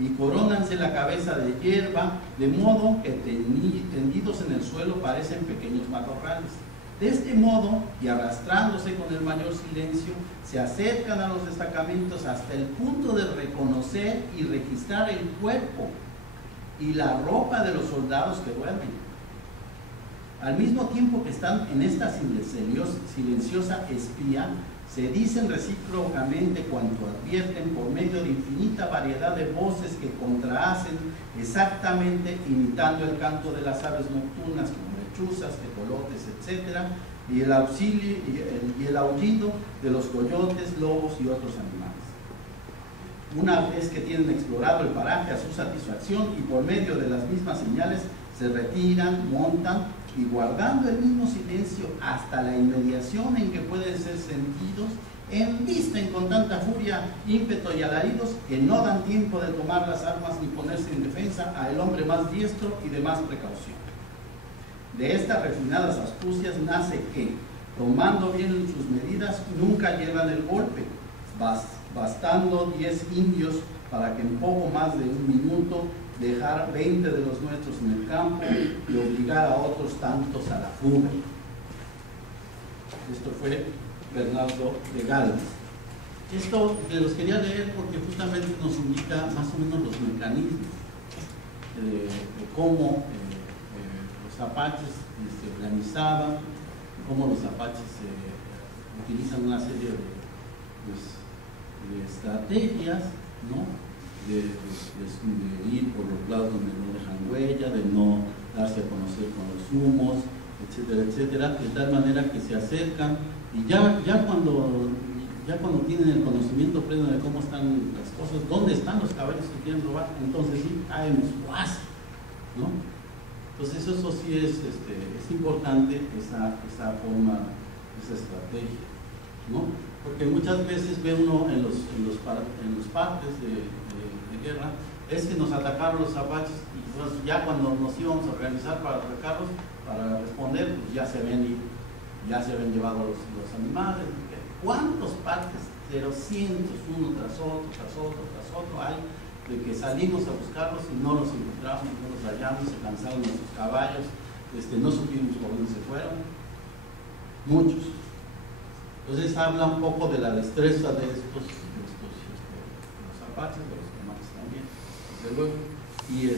y corónanse la cabeza de hierba, de modo que tendidos en el suelo parecen pequeños matorrales. De este modo, y arrastrándose con el mayor silencio, se acercan a los destacamentos hasta el punto de reconocer y registrar el cuerpo y la ropa de los soldados que duermen. Al mismo tiempo que están en esta silenciosa espía, se dicen recíprocamente cuanto advierten por medio de infinita variedad de voces que contrahacen exactamente, imitando el canto de las aves nocturnas como lechuzas, tecolotes, etc., y el aullido de los coyotes, lobos y otros animales. Una vez que tienen explorado el paraje a su satisfacción y por medio de las mismas señales se retiran, montan, y guardando el mismo silencio hasta la inmediación en que pueden ser sentidos, embisten con tanta furia, ímpetu y alaridos que no dan tiempo de tomar las armas ni ponerse en defensa al hombre más diestro y de más precaución. De estas refinadas astucias nace que, tomando bien sus medidas, nunca llevan el golpe, bastando 10 indios para que en poco más de un minuto dejar 20 de los nuestros en el campo y obligar a otros tantos a la fuga. Esto fue Bernardo de Galvez. Esto los quería leer porque justamente nos indica más o menos los mecanismos de cómo los apaches se organizaban, cómo los apaches utilizan una serie de estrategias, ¿no? De ir por los lados donde no dejan huella, de no darse a conocer con los humos, etcétera, etcétera, de tal manera que se acercan y ya ya cuando tienen el conocimiento pleno de cómo están las cosas, dónde están los caballos que quieren robar, entonces sí caemos, ¡guas!, ¿no? Entonces eso sí es importante, esa forma, esa estrategia, ¿no? Porque muchas veces ve uno en los partes de guerra, es que nos atacaron los apaches y pues ya cuando nos íbamos a organizar para atacarlos, para responder, pues ya se habían llevado los animales. ¿Cuántos partes? Pero cientos, uno tras otro hay, de que salimos a buscarlos y no los encontramos, no los hallamos, se cansaron nuestros caballos, no supimos por dónde se fueron, muchos. Entonces habla un poco de la destreza de los apaches, de los comanches también, desde luego, y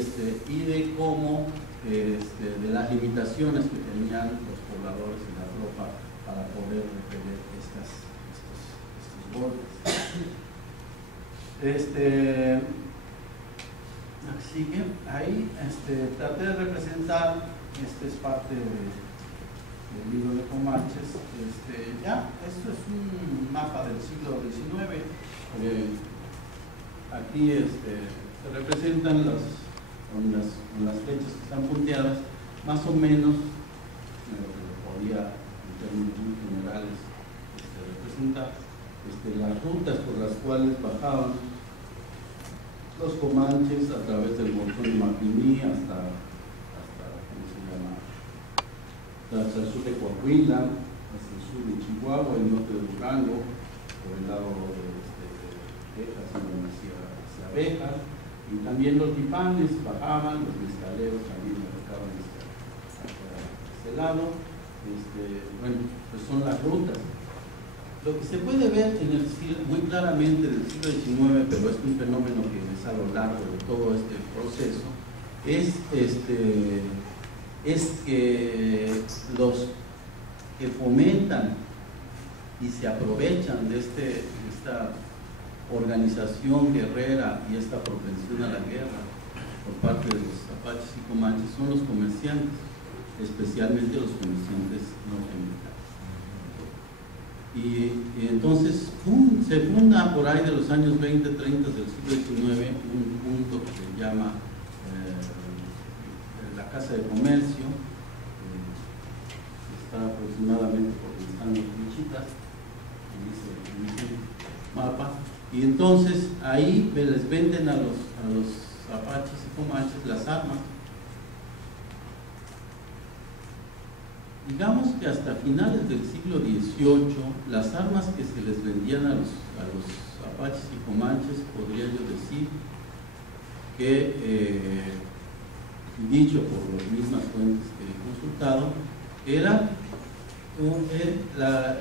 de cómo, de las limitaciones que tenían los pobladores y la tropa para poder repeler estos golpes. Sigue ahí, traté de representar, es parte del libro de Comanches, esto es un mapa del siglo XIX, aquí se representan con las flechas que están punteadas, más o menos, lo que podía en términos muy generales representar, las rutas por las cuales bajaban los comanches a través del Bolsón de Mapimí hasta ¿cómo se llama? Hasta el sur de Coahuila, hasta el sur de Chihuahua, el norte de Durango, por el lado de Texas, hacia Abejas, y también los tipanes bajaban, los mezcaleros también bajaban hacia ese lado. Bueno, pues son las rutas. Lo que se puede ver muy claramente del siglo XIX, pero es un fenómeno que es a lo largo de todo este proceso, es que los que fomentan y se aprovechan de esta organización guerrera y esta propensión a la guerra por parte de los apaches y comanches son los comerciantes, especialmente los comerciantes norteamericanos. Y entonces se funda por ahí de los años 20, 30 del siglo XIX un punto que se llama la Casa de Comercio, está aproximadamente por donde están los flechitas, en ese mapa, y entonces ahí les venden a los apaches y comanches las armas. Digamos que hasta finales del siglo XVIII, las armas que se les vendían a los apaches y comanches, podría yo decir que, dicho por las mismas fuentes que he consultado,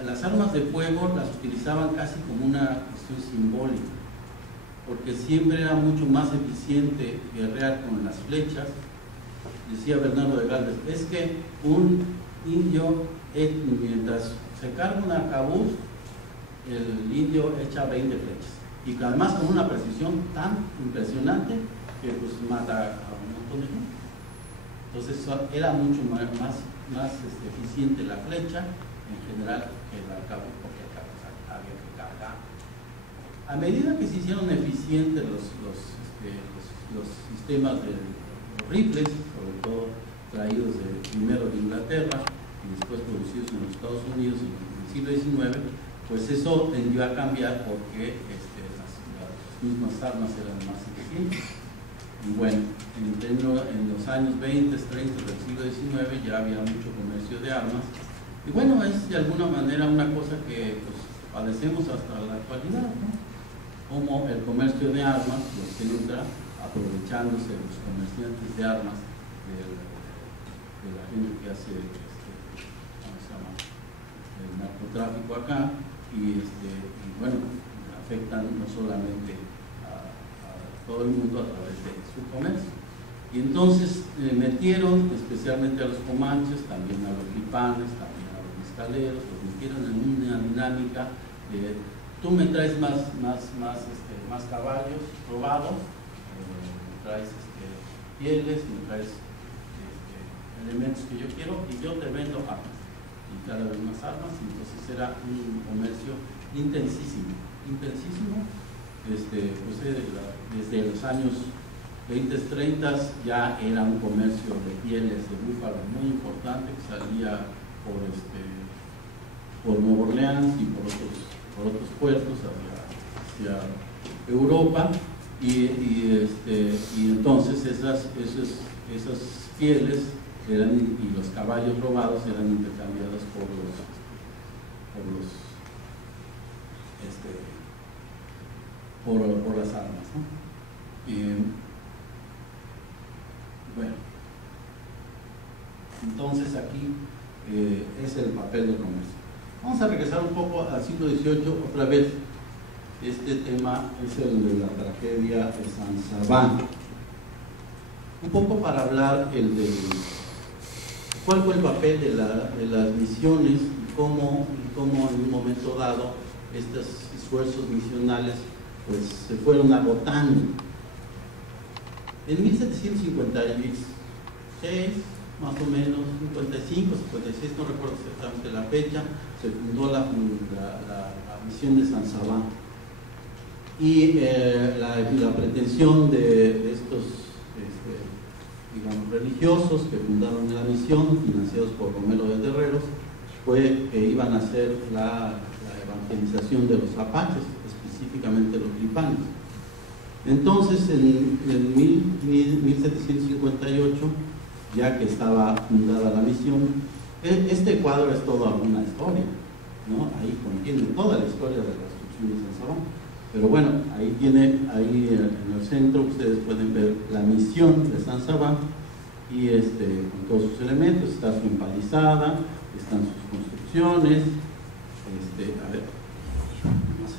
las armas de fuego las utilizaban casi como una cuestión simbólica, porque siempre era mucho más eficiente guerrear con las flechas. Decía Bernardo de Galvez, es que un indio, mientras se carga un arcabuz, el indio echa 20 flechas, y además con una precisión tan impresionante que pues mata a un montón de gente. Entonces era mucho más eficiente la flecha en general que el arcabuz, porque había que cargar. A medida que se hicieron eficientes los sistemas de los rifles, sobre todo traídos primero de Inglaterra y después producidos en los Estados Unidos en el siglo XIX, pues eso tendió a cambiar porque las mismas armas eran más eficientes. Y bueno, en los años 20, 30 del siglo XIX ya había mucho comercio de armas, y bueno, es de alguna manera una cosa que pues, padecemos hasta la actualidad, ¿no? Como el comercio de armas los entra aprovechándose los comerciantes de armas de la gente que hace ¿cómo se llama? El narcotráfico acá, y bueno, afectan no solamente a todo el mundo a través de su comercio. Y entonces metieron especialmente a los comanches, también a los lipanes, también a los mezcaleros, los metieron en una dinámica de tú me traes más caballos probados, me traes pieles, me traes elementos que yo quiero, y yo te vendo armas, y cada vez más armas. Y entonces era un comercio intensísimo, intensísimo. Desde los años 20, 30 ya era un comercio de pieles de búfalo muy importante que salía por Nueva Orleans y por otros puertos hacia Europa, y entonces esas pieles y los caballos robados eran intercambiados por las armas, ¿no? Bueno, entonces aquí es el papel del comercio. Vamos a regresar un poco al siglo XVIII otra vez. Este tema es el de la tragedia de San Sabán. Un poco para hablar cuál fue el papel de las misiones y cómo en un momento dado estos esfuerzos misionales pues se fueron agotando. En 1756, más o menos, 55, 56, no recuerdo exactamente la fecha, se fundó la misión de San Sabán. Y la pretensión de estos digamos, religiosos que fundaron la misión, financiados por Romero de Terreros, fue que iban a hacer la evangelización de los apaches, específicamente los lipanes. Entonces, en 1758, ya que estaba fundada la misión, este cuadro es toda una historia, ¿no? Ahí contiene toda la historia de la construcción de San Sabán. Pero bueno, ahí en el centro ustedes pueden ver la misión de San Sabán y con todos sus elementos. Está su empalizada, están sus construcciones. A ver, no hace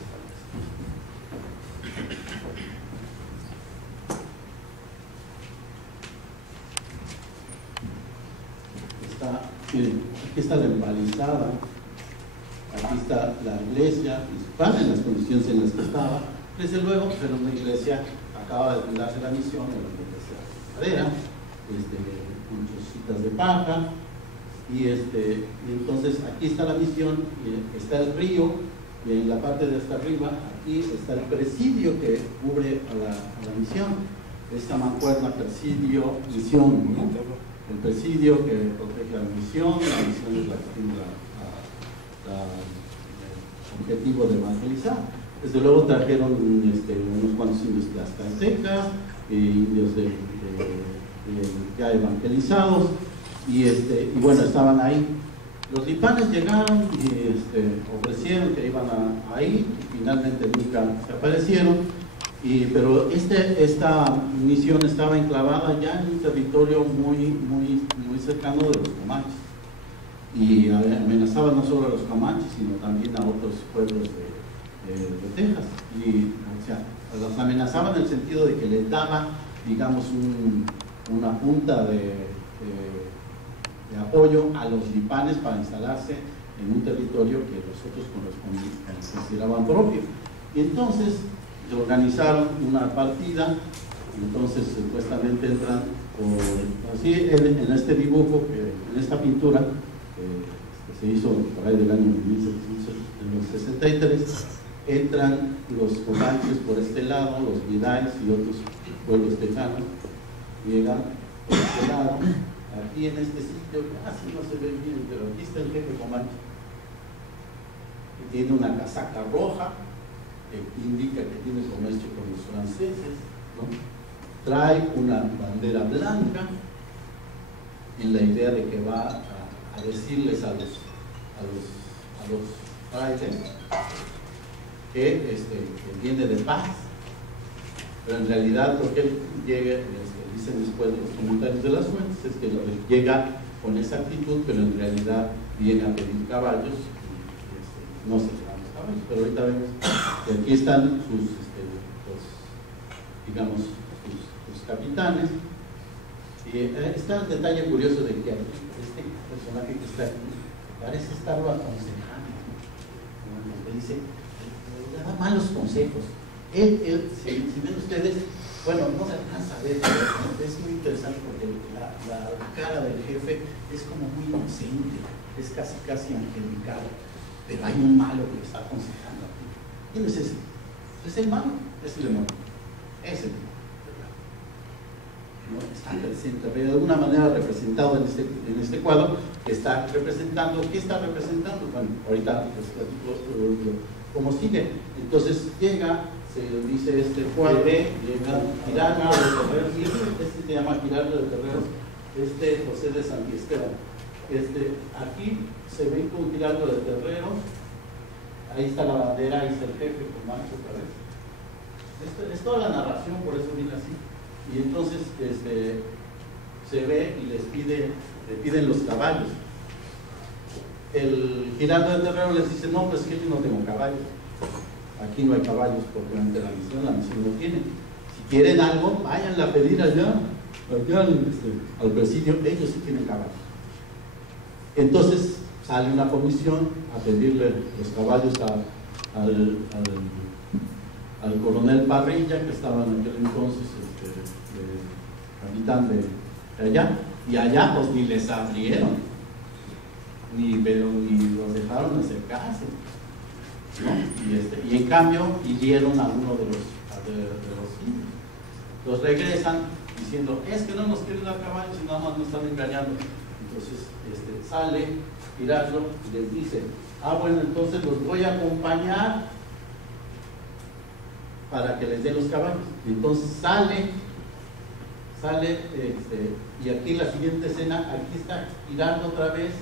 falta. Miren, aquí está la empalizada. Aquí está la iglesia principal en las condiciones en las que estaba. Desde luego, pero una iglesia acaba de fundarse la misión, era una iglesia de madera, con chocitas de paja, y entonces aquí está la misión, está el río, y en la parte de hasta arriba, aquí está el presidio que cubre a la misión. Esta mancuerna presidio-misión, ¿no? El presidio que protege a la misión es la que tiene el objetivo de evangelizar. Desde luego trajeron unos cuantos indios tlaxcaltecas, indios ya evangelizados, y bueno, estaban ahí. Los lipanes llegaron y ofrecieron que iban a ir, y finalmente nunca se aparecieron, pero esta misión estaba enclavada ya en un territorio muy cercano de los comanches, y amenazaba no solo a los comanches, sino también a otros pueblos de Texas. Y, o sea, los amenazaban en el sentido de que les daba, digamos, una punta de apoyo a los lipanes para instalarse en un territorio que los otros consideraban propio. Y entonces se organizaron una partida, entonces supuestamente entran así en este dibujo, en esta pintura que se hizo por ahí del año 1763, entran los comanches por este lado, los vidáis y otros pueblos tejanos, llegan por este lado. Aquí en este sitio casi no se ve bien, pero aquí está el jefe comanche, que tiene una casaca roja, que indica que tiene comercio con los franceses, ¿no? Trae una bandera blanca en la idea de que va a decirles a los frailes que viene de paz, pero en realidad lo que él llega, dicen después los comentarios de las fuentes, es que llega con esa actitud, pero en realidad viene a pedir caballos y no se llevan los caballos. Pero ahorita vemos que aquí están sus capitanes, y está el detalle curioso de que este personaje que está aquí parece estarlo aconsejando, ¿no? Le dice, le da malos consejos. Si ven ustedes, bueno, no se alcanza a ver, pero es muy interesante porque la cara del jefe es como muy inocente, es casi angelical, pero hay un malo que le está aconsejando. ¿Quién es ese? Es el malo, es el demonio. Es el demonio. ¿No? Está presente, de alguna manera representado en este cuadro, que está representando, ¿qué está representando? Bueno, ahorita les platico cómo sigue. Entonces llega, se dice este cuadro, llega Giraldo de Terreros, este se llama Giraldo de Terreros, José de Santiesteban. Aquí se ve con Giraldo de Terreros, ahí está la bandera, ahí está el jefe con Mancho otra vez. Es toda la narración, por eso viene así. Y entonces se ve y le piden los caballos. El Giraldo de Terreros les dice, no, pues que yo no tengo caballos. Aquí no hay caballos porque ante la misión no tiene. Si quieren algo, váyanle a pedir allá al presidio, ellos sí tienen caballos. Entonces sale una comisión a pedirle los caballos al coronel Parrilla, que estaba en aquel entonces capitán de allá, y allá pues ni les abrieron, ni los dejaron acercarse, ¿no? Y en cambio hirieron a uno de los indios. Los regresan diciendo, es que no nos quieren dar caballos y nada más nos están engañando. Entonces sale Giraldo y les dice, bueno, entonces los voy a acompañar para que les dé los caballos. Entonces sale y aquí la siguiente escena, aquí está Giraldo otra vez,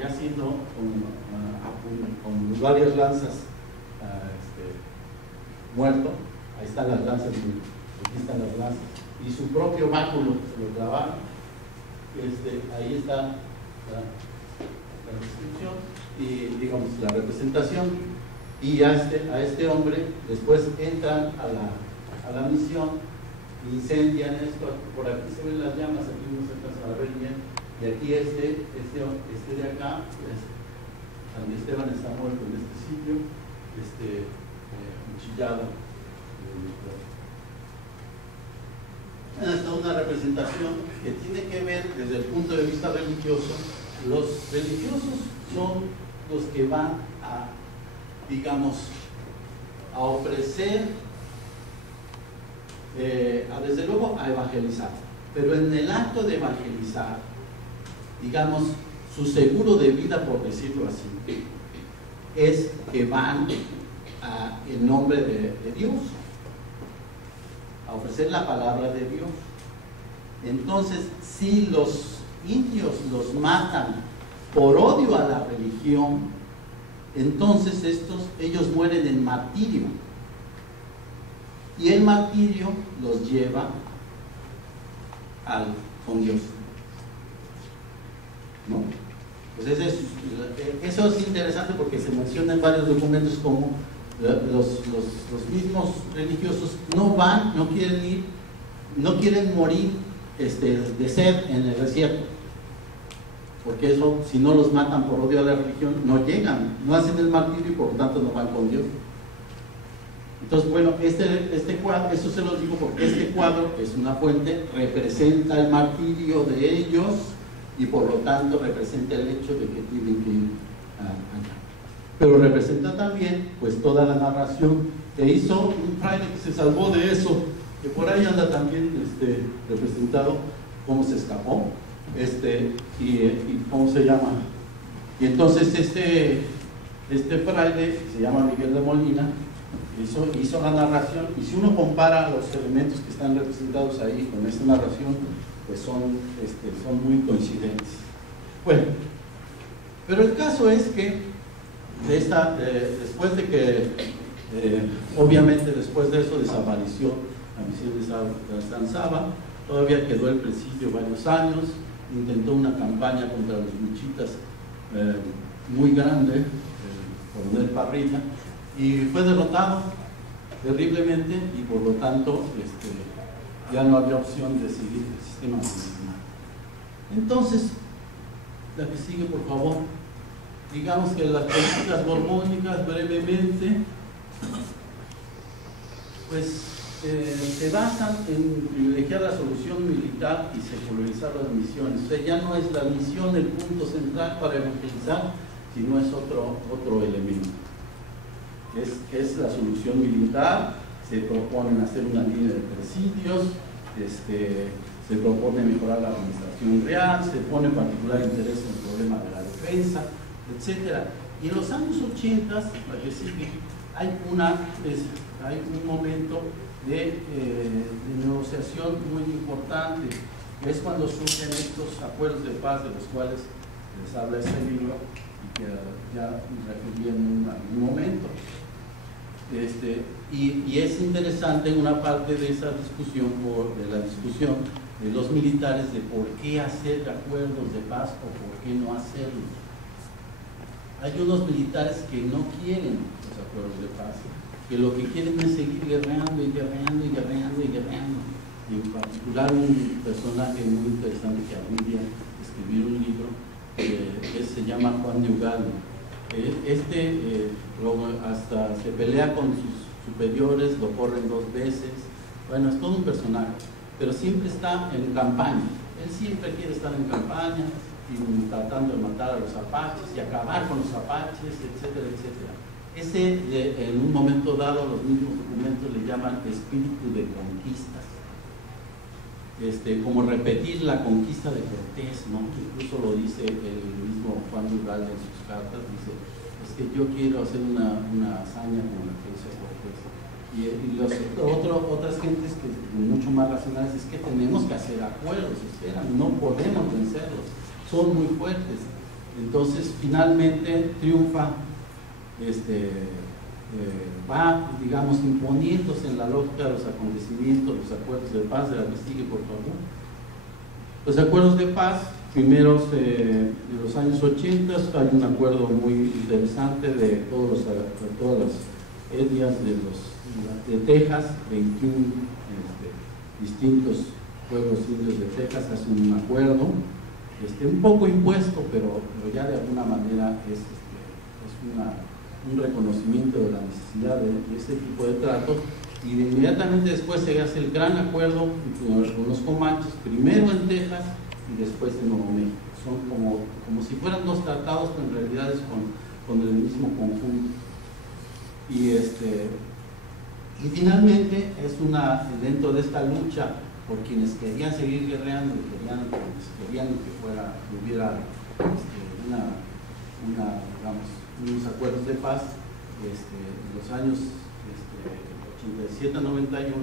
ya siendo con varias lanzas, muerto. Ahí están las lanzas, aquí están las lanzas, y su propio báculo se lo clavaron. Ahí está la descripción y digamos la representación. Y a este hombre después entran a la misión, incendian esto, por aquí se ven las llamas, aquí no se alcanza a ver bien, y aquí este de acá, Santiesteban está muerto en este sitio, cuchillado. Esta es una representación que tiene que ver desde el punto de vista religioso. Los religiosos son los que van a, digamos, a ofrecer, desde luego a evangelizar, pero en el acto de evangelizar, digamos, su seguro de vida, por decirlo así, es que van en nombre de Dios, a ofrecer la palabra de Dios. Entonces, si los indios los matan por odio a la religión, entonces ellos mueren en martirio, y el martirio los lleva con Dios, ¿no? Pues eso es interesante porque se menciona en varios documentos como los mismos religiosos no quieren ir, no quieren morir de sed en el desierto, porque eso, si no los matan por odio a la religión, no llegan, no hacen el martirio y por lo tanto no van con Dios. Entonces, bueno, este cuadro, eso se los digo porque este cuadro es una fuente, representa el martirio de ellos y por lo tanto representa el hecho de que tienen que ir allá. Pero representa también pues toda la narración que hizo un fraile que se salvó de eso, que por ahí anda también representado, cómo se escapó, y cómo se llama. Y entonces este fraile, se llama Miguel de Molina, hizo la narración, y si uno compara los elementos que están representados ahí con esta narración, pues son muy coincidentes. Bueno, pero el caso es que después de que obviamente después de eso desapareció la misión de San Saba, todavía quedó el presidio varios años, intentó una campaña contra los luchitas muy grande, el coronel Parrilla, y fue derrotado terriblemente, y por lo tanto ya no había opción de seguir el sistema nacional. Entonces, la que sigue, por favor. Digamos que las políticas borbónicas, brevemente, pues se basan en privilegiar la solución militar y secularizar las misiones. O sea, ya no es la misión el punto central para evangelizar, sino es otro elemento. Es es la solución militar. Se proponen hacer una línea de presidios, se propone mejorar la administración real, se pone particular interés en el problema de la defensa, etc. Y en los años 80, la que sigue, hay un momento de negociación muy importante, que es cuando surgen estos acuerdos de paz de los cuales les habla este libro y que ya referí en algún momento. Y es interesante en una parte de esa discusión, de la discusión de los militares, de por qué hacer acuerdos de paz o por qué no hacerlos. Hay unos militares que no quieren los acuerdos de paz, que lo que quieren es seguir guerreando y guerreando y guerreando y guerreando. Y en particular un personaje muy interesante que algún día escribió un libro que se llama Juan de Ugalde. Hasta se pelea con sus superiores, lo corren 2 veces. Bueno, es todo un personaje, pero siempre está en campaña. Él siempre quiere estar en campaña y tratando de matar a los apaches y acabar con los apaches, etcétera, etcétera. En un momento dado, los mismos documentos le llaman espíritu de conquistas. Como repetir la conquista de Cortés, ¿no? Incluso lo dice el mismo Juan de Ugalde en sus cartas, dice, es que yo quiero hacer una hazaña como la que hizo Cortés. Otras gentes que mucho más racionales es que tenemos que hacer acuerdos, no podemos vencerlos, son muy fuertes. Entonces finalmente triunfa, va, digamos, imponiéndose en la lógica de los acontecimientos, los acuerdos de paz. De la que sigue, por favor. Los acuerdos de paz, primeros de los años 80, hay un acuerdo muy interesante de todas las etnias de Texas, 21 distintos pueblos indios de Texas hacen un acuerdo, un poco impuesto, pero ya de alguna manera es un reconocimiento de la necesidad de este tipo de tratos. Y inmediatamente después se hace el gran acuerdo con los comanches, primero en Texas y después en Nuevo México. Son como si fueran 2 tratados, pero en realidad es con el mismo conjunto. Y finalmente es dentro de esta lucha por quienes querían seguir guerreando y querían que hubiera unos acuerdos de paz. En los años 87 a 91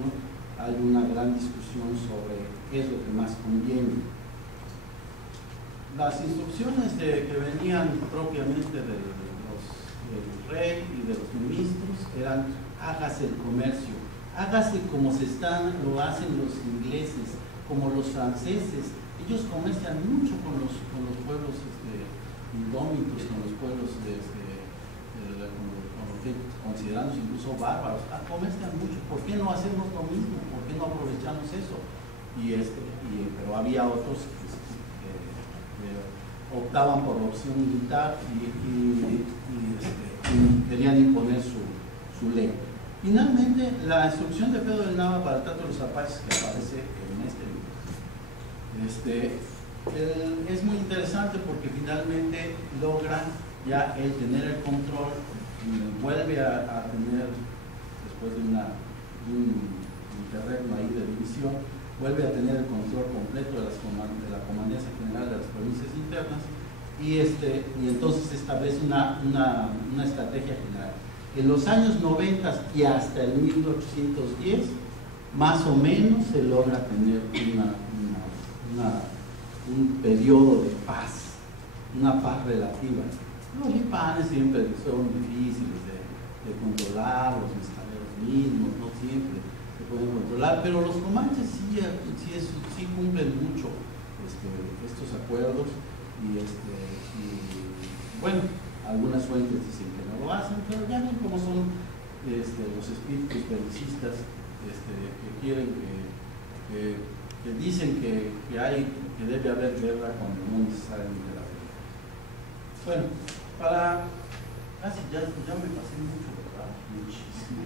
hay una gran discusión sobre qué es lo que más conviene. Las instrucciones que venían propiamente del rey y de los ministros eran: hágase el comercio, hágase como lo hacen los ingleses, como los franceses. Ellos comercian mucho con los pueblos indómitos, con los pueblos considerados incluso bárbaros. Comercian mucho. ¿Por qué no hacemos lo mismo? ¿Por qué no aprovechamos eso? Pero había otros que optaban por la opción militar y querían imponer su ley. Finalmente, la instrucción de Pedro de Nava para el trato de los apaches, que aparece en este libro, es muy interesante porque finalmente logra ya el tener el control, vuelve a tener, después de un terreno ahí de división, vuelve a tener el control completo de la Comandancia General de las Provincias Internas y entonces establece una estrategia general. En los años 90 y hasta el 1810, más o menos se logra tener un periodo de paz, una paz relativa. Los lipanes siempre son difíciles de controlar, los mezcaleros mismos no siempre se pueden controlar, pero los comanches sí cumplen mucho estos acuerdos y bueno, algunas fuentes dicen que no lo hacen, pero ya ven cómo son los espíritus belicistas que quieren que dicen que debe haber guerra cuando no necesariamente la guerra. Bueno, casi ya me pasé mucho, ¿verdad? Muchísimo.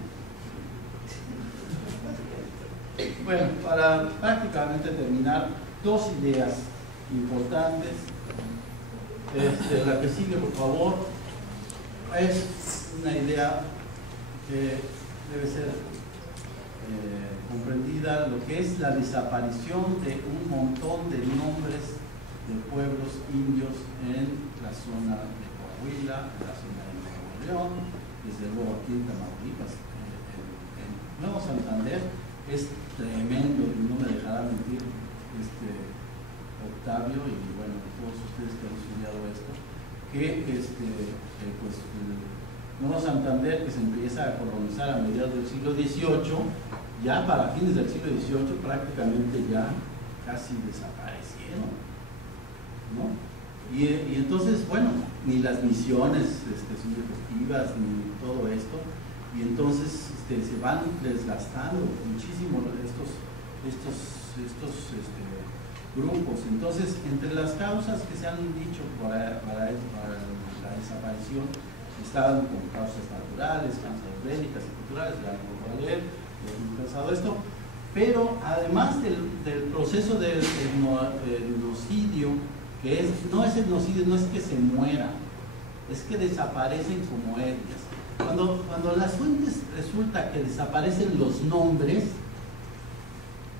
Bueno, para prácticamente terminar, 2 ideas importantes. La que sigue, por favor, es una idea debe ser comprendida lo que es la desaparición de un montón de nombres de pueblos indios en la zona de Coahuila, en la zona de Nuevo León, desde luego aquí en Tamaulipas, en Nuevo Santander. Es tremendo, y no me dejará mentir Octavio y bueno, todos ustedes que han estudiado esto, que pues Nuevo Santander, que se empieza a colonizar a mediados del siglo XVIII, ya para fines del siglo XVIII prácticamente ya casi desaparecieron, ¿no? Y entonces, bueno, ni las misiones son efectivas, ni todo esto, y entonces se van desgastando muchísimo estos grupos. Entonces, entre las causas que se han dicho para la desaparición estaban con causas naturales, causas bélicas y culturales, ya lo voy a leer, ya hemos pensado esto, pero además del proceso del genocidio, que no es etnocidio, no es que se muera, es que desaparecen como etnias. Cuando las fuentes resulta que desaparecen los nombres,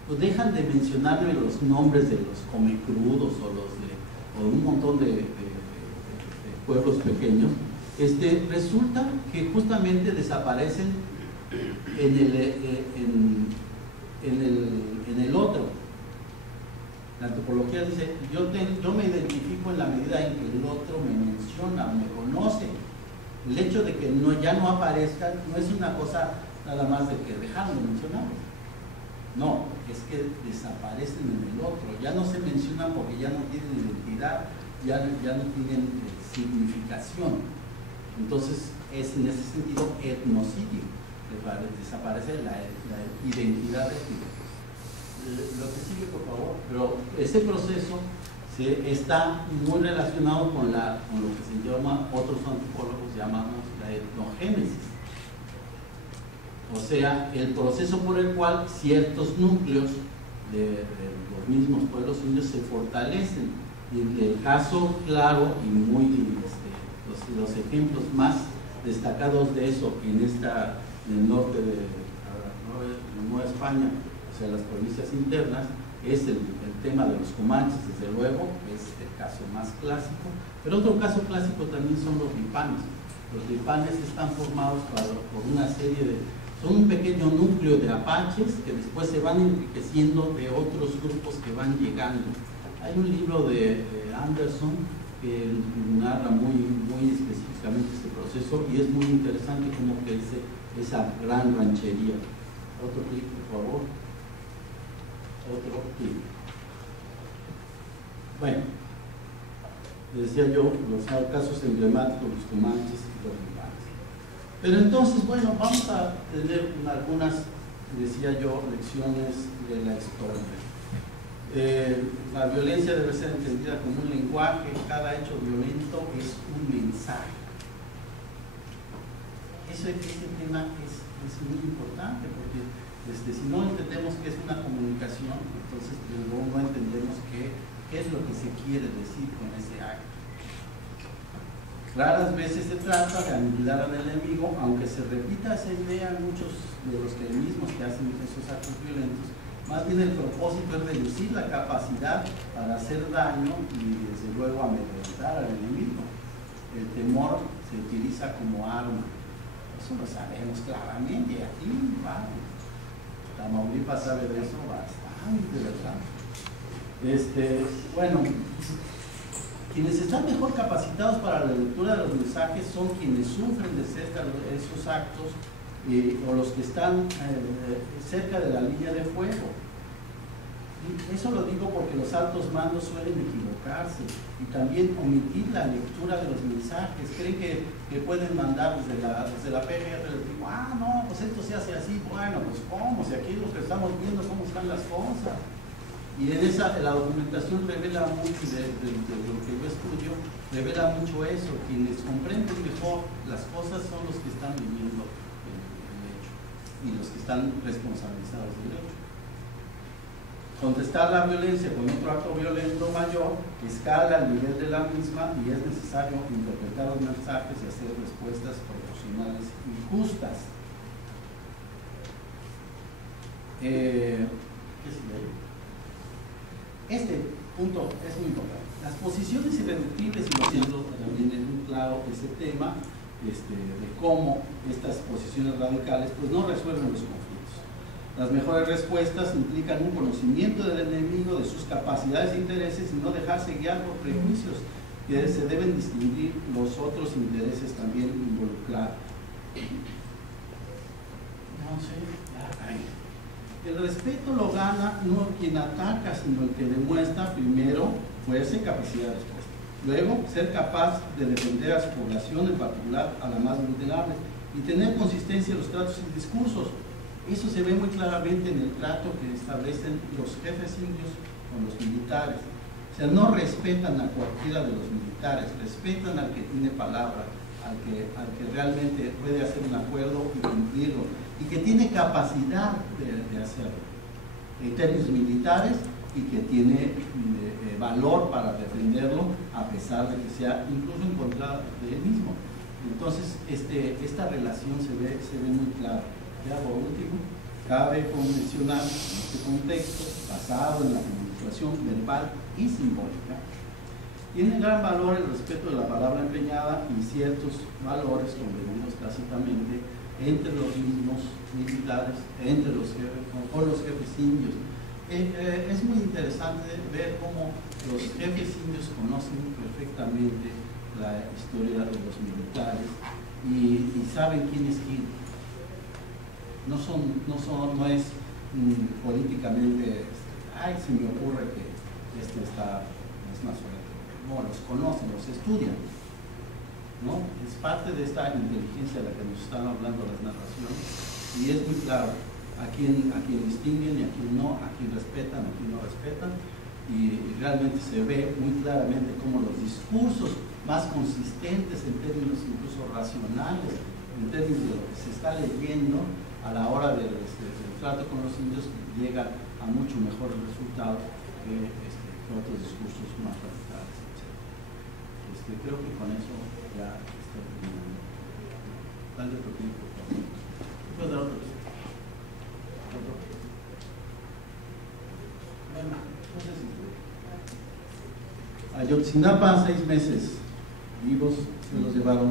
pues dejan de mencionarle los nombres de los comecrudos o un montón de pueblos pequeños, resulta que justamente desaparecen en el otro. La antropología dice, yo me identifico en la medida en que el otro me menciona, me conoce. El hecho de que ya no aparezcan no es una cosa nada más de que dejaron de mencionarlos. No, es que desaparecen en el otro, ya no se mencionan porque ya no tienen identidad, ya no tienen significación. Entonces es en ese sentido etnocidio, desaparece la identidad étnica. Lo que sigue, por favor. Pero ese proceso está muy relacionado con lo que se llama, otros antropólogos llamamos la etnogénesis. O sea, el proceso por el cual ciertos núcleos de los mismos pueblos indios se fortalecen. Y el caso claro y muy los ejemplos más destacados de eso en el norte de Nueva España, o sea, las provincias internas, es el tema de los comanches, desde luego, es el caso más clásico, pero otro caso clásico también son los lipanes. Los lipanes están formados por una serie son un pequeño núcleo de apaches que después se van enriqueciendo de otros grupos que van llegando. Hay un libro de Anderson que narra muy específicamente este proceso y es muy interesante cómo crece esa gran ranchería. Otro clic, por favor. Otro clic. Bueno, les decía yo, los casos emblemáticos, los comanches y los lipanes. Pero entonces, bueno, vamos a tener algunas, decía yo, lecciones de la historia. La violencia debe ser entendida como un lenguaje, cada hecho violento es un mensaje. Ese tema es muy importante porque si no entendemos qué es una comunicación, entonces luego no entendemos qué es lo que se quiere decir con ese acto. Raras veces se trata de aniquilar al enemigo, aunque se repita esa idea en muchos de los mismos que hacen esos actos violentos. Más bien el propósito es reducir la capacidad para hacer daño y desde luego amedrentar al enemigo. El temor se utiliza como arma. Eso lo sabemos claramente. Aquí, vamos. Tamaulipas sabe de eso bastante, ¿verdad? Bueno, quienes están mejor capacitados para la lectura de los mensajes son quienes sufren de cerca esos actos o los que están cerca de la línea de fuego. Y eso lo digo porque los altos mandos suelen equivocarse y también omitir la lectura de los mensajes. Creen que pueden mandar desde la PGR, les digo, no, pues esto se hace así. Bueno, pues ¿cómo? Si aquí lo que estamos viendo cómo están las cosas. Y la documentación revela mucho, de lo que yo estudio, revela mucho eso. Quienes comprenden mejor las cosas son los que están viviendo el hecho y los que están responsabilizados del hecho. Contestar la violencia con otro acto violento mayor escala el nivel de la misma y es necesario interpretar los mensajes y hacer respuestas proporcionales y justas. ¿qué sigue ahí? Este punto es muy importante. Las posiciones irreductibles y los siglos también es muy claro ese tema de cómo estas posiciones radicales pues no resuelven los conflictos. Las mejores respuestas implican un conocimiento del enemigo, de sus capacidades e intereses y no dejarse guiar por prejuicios, que se deben distinguir los otros intereses también involucrados. No sé, el respeto lo gana no quien ataca, sino el que demuestra primero fuerza y capacidad de respuesta. Luego, ser capaz de defender a su población, en particular a la más vulnerable, y tener consistencia en los tratos y discursos. Eso se ve muy claramente en el trato que establecen los jefes indios con los militares. O sea, no respetan a cualquiera de los militares, respetan al que tiene palabra, al que realmente puede hacer un acuerdo y cumplirlo, y que tiene capacidad de hacerlo, en términos militares, y que tiene valor para defenderlo, a pesar de que sea incluso en contra de él mismo. Entonces, esta relación se ve muy clara. Ya por último, cabe mencionar en este contexto, basado en la comunicación verbal y simbólica, tiene gran valor el respeto de la palabra empeñada y ciertos valores convenidos tácitamente entre los mismos militares, entre los jefes, con los jefes indios. Es muy interesante ver cómo los jefes indios conocen perfectamente la historia de los militares y saben quién es quién. No es políticamente, ay, se me ocurre que es más fuerte. No, los conocen, los estudian, ¿no? Es parte de esta inteligencia de la que nos están hablando las narraciones, y es muy claro a quién distinguen y a quién no, a quién respetan, a quién no respetan, y realmente se ve muy claramente cómo los discursos más consistentes en términos incluso racionales, en términos de lo que se está leyendo a la hora del trato con los indios, llegan a mucho mejores resultados que otros discursos más radicales, etc. Creo que con eso ya está terminando. Dale otro tiempo, por favor. ¿Puedo dar otro? Bueno, entonces, Ayotzinapa, 6 meses vivos, se los llevaron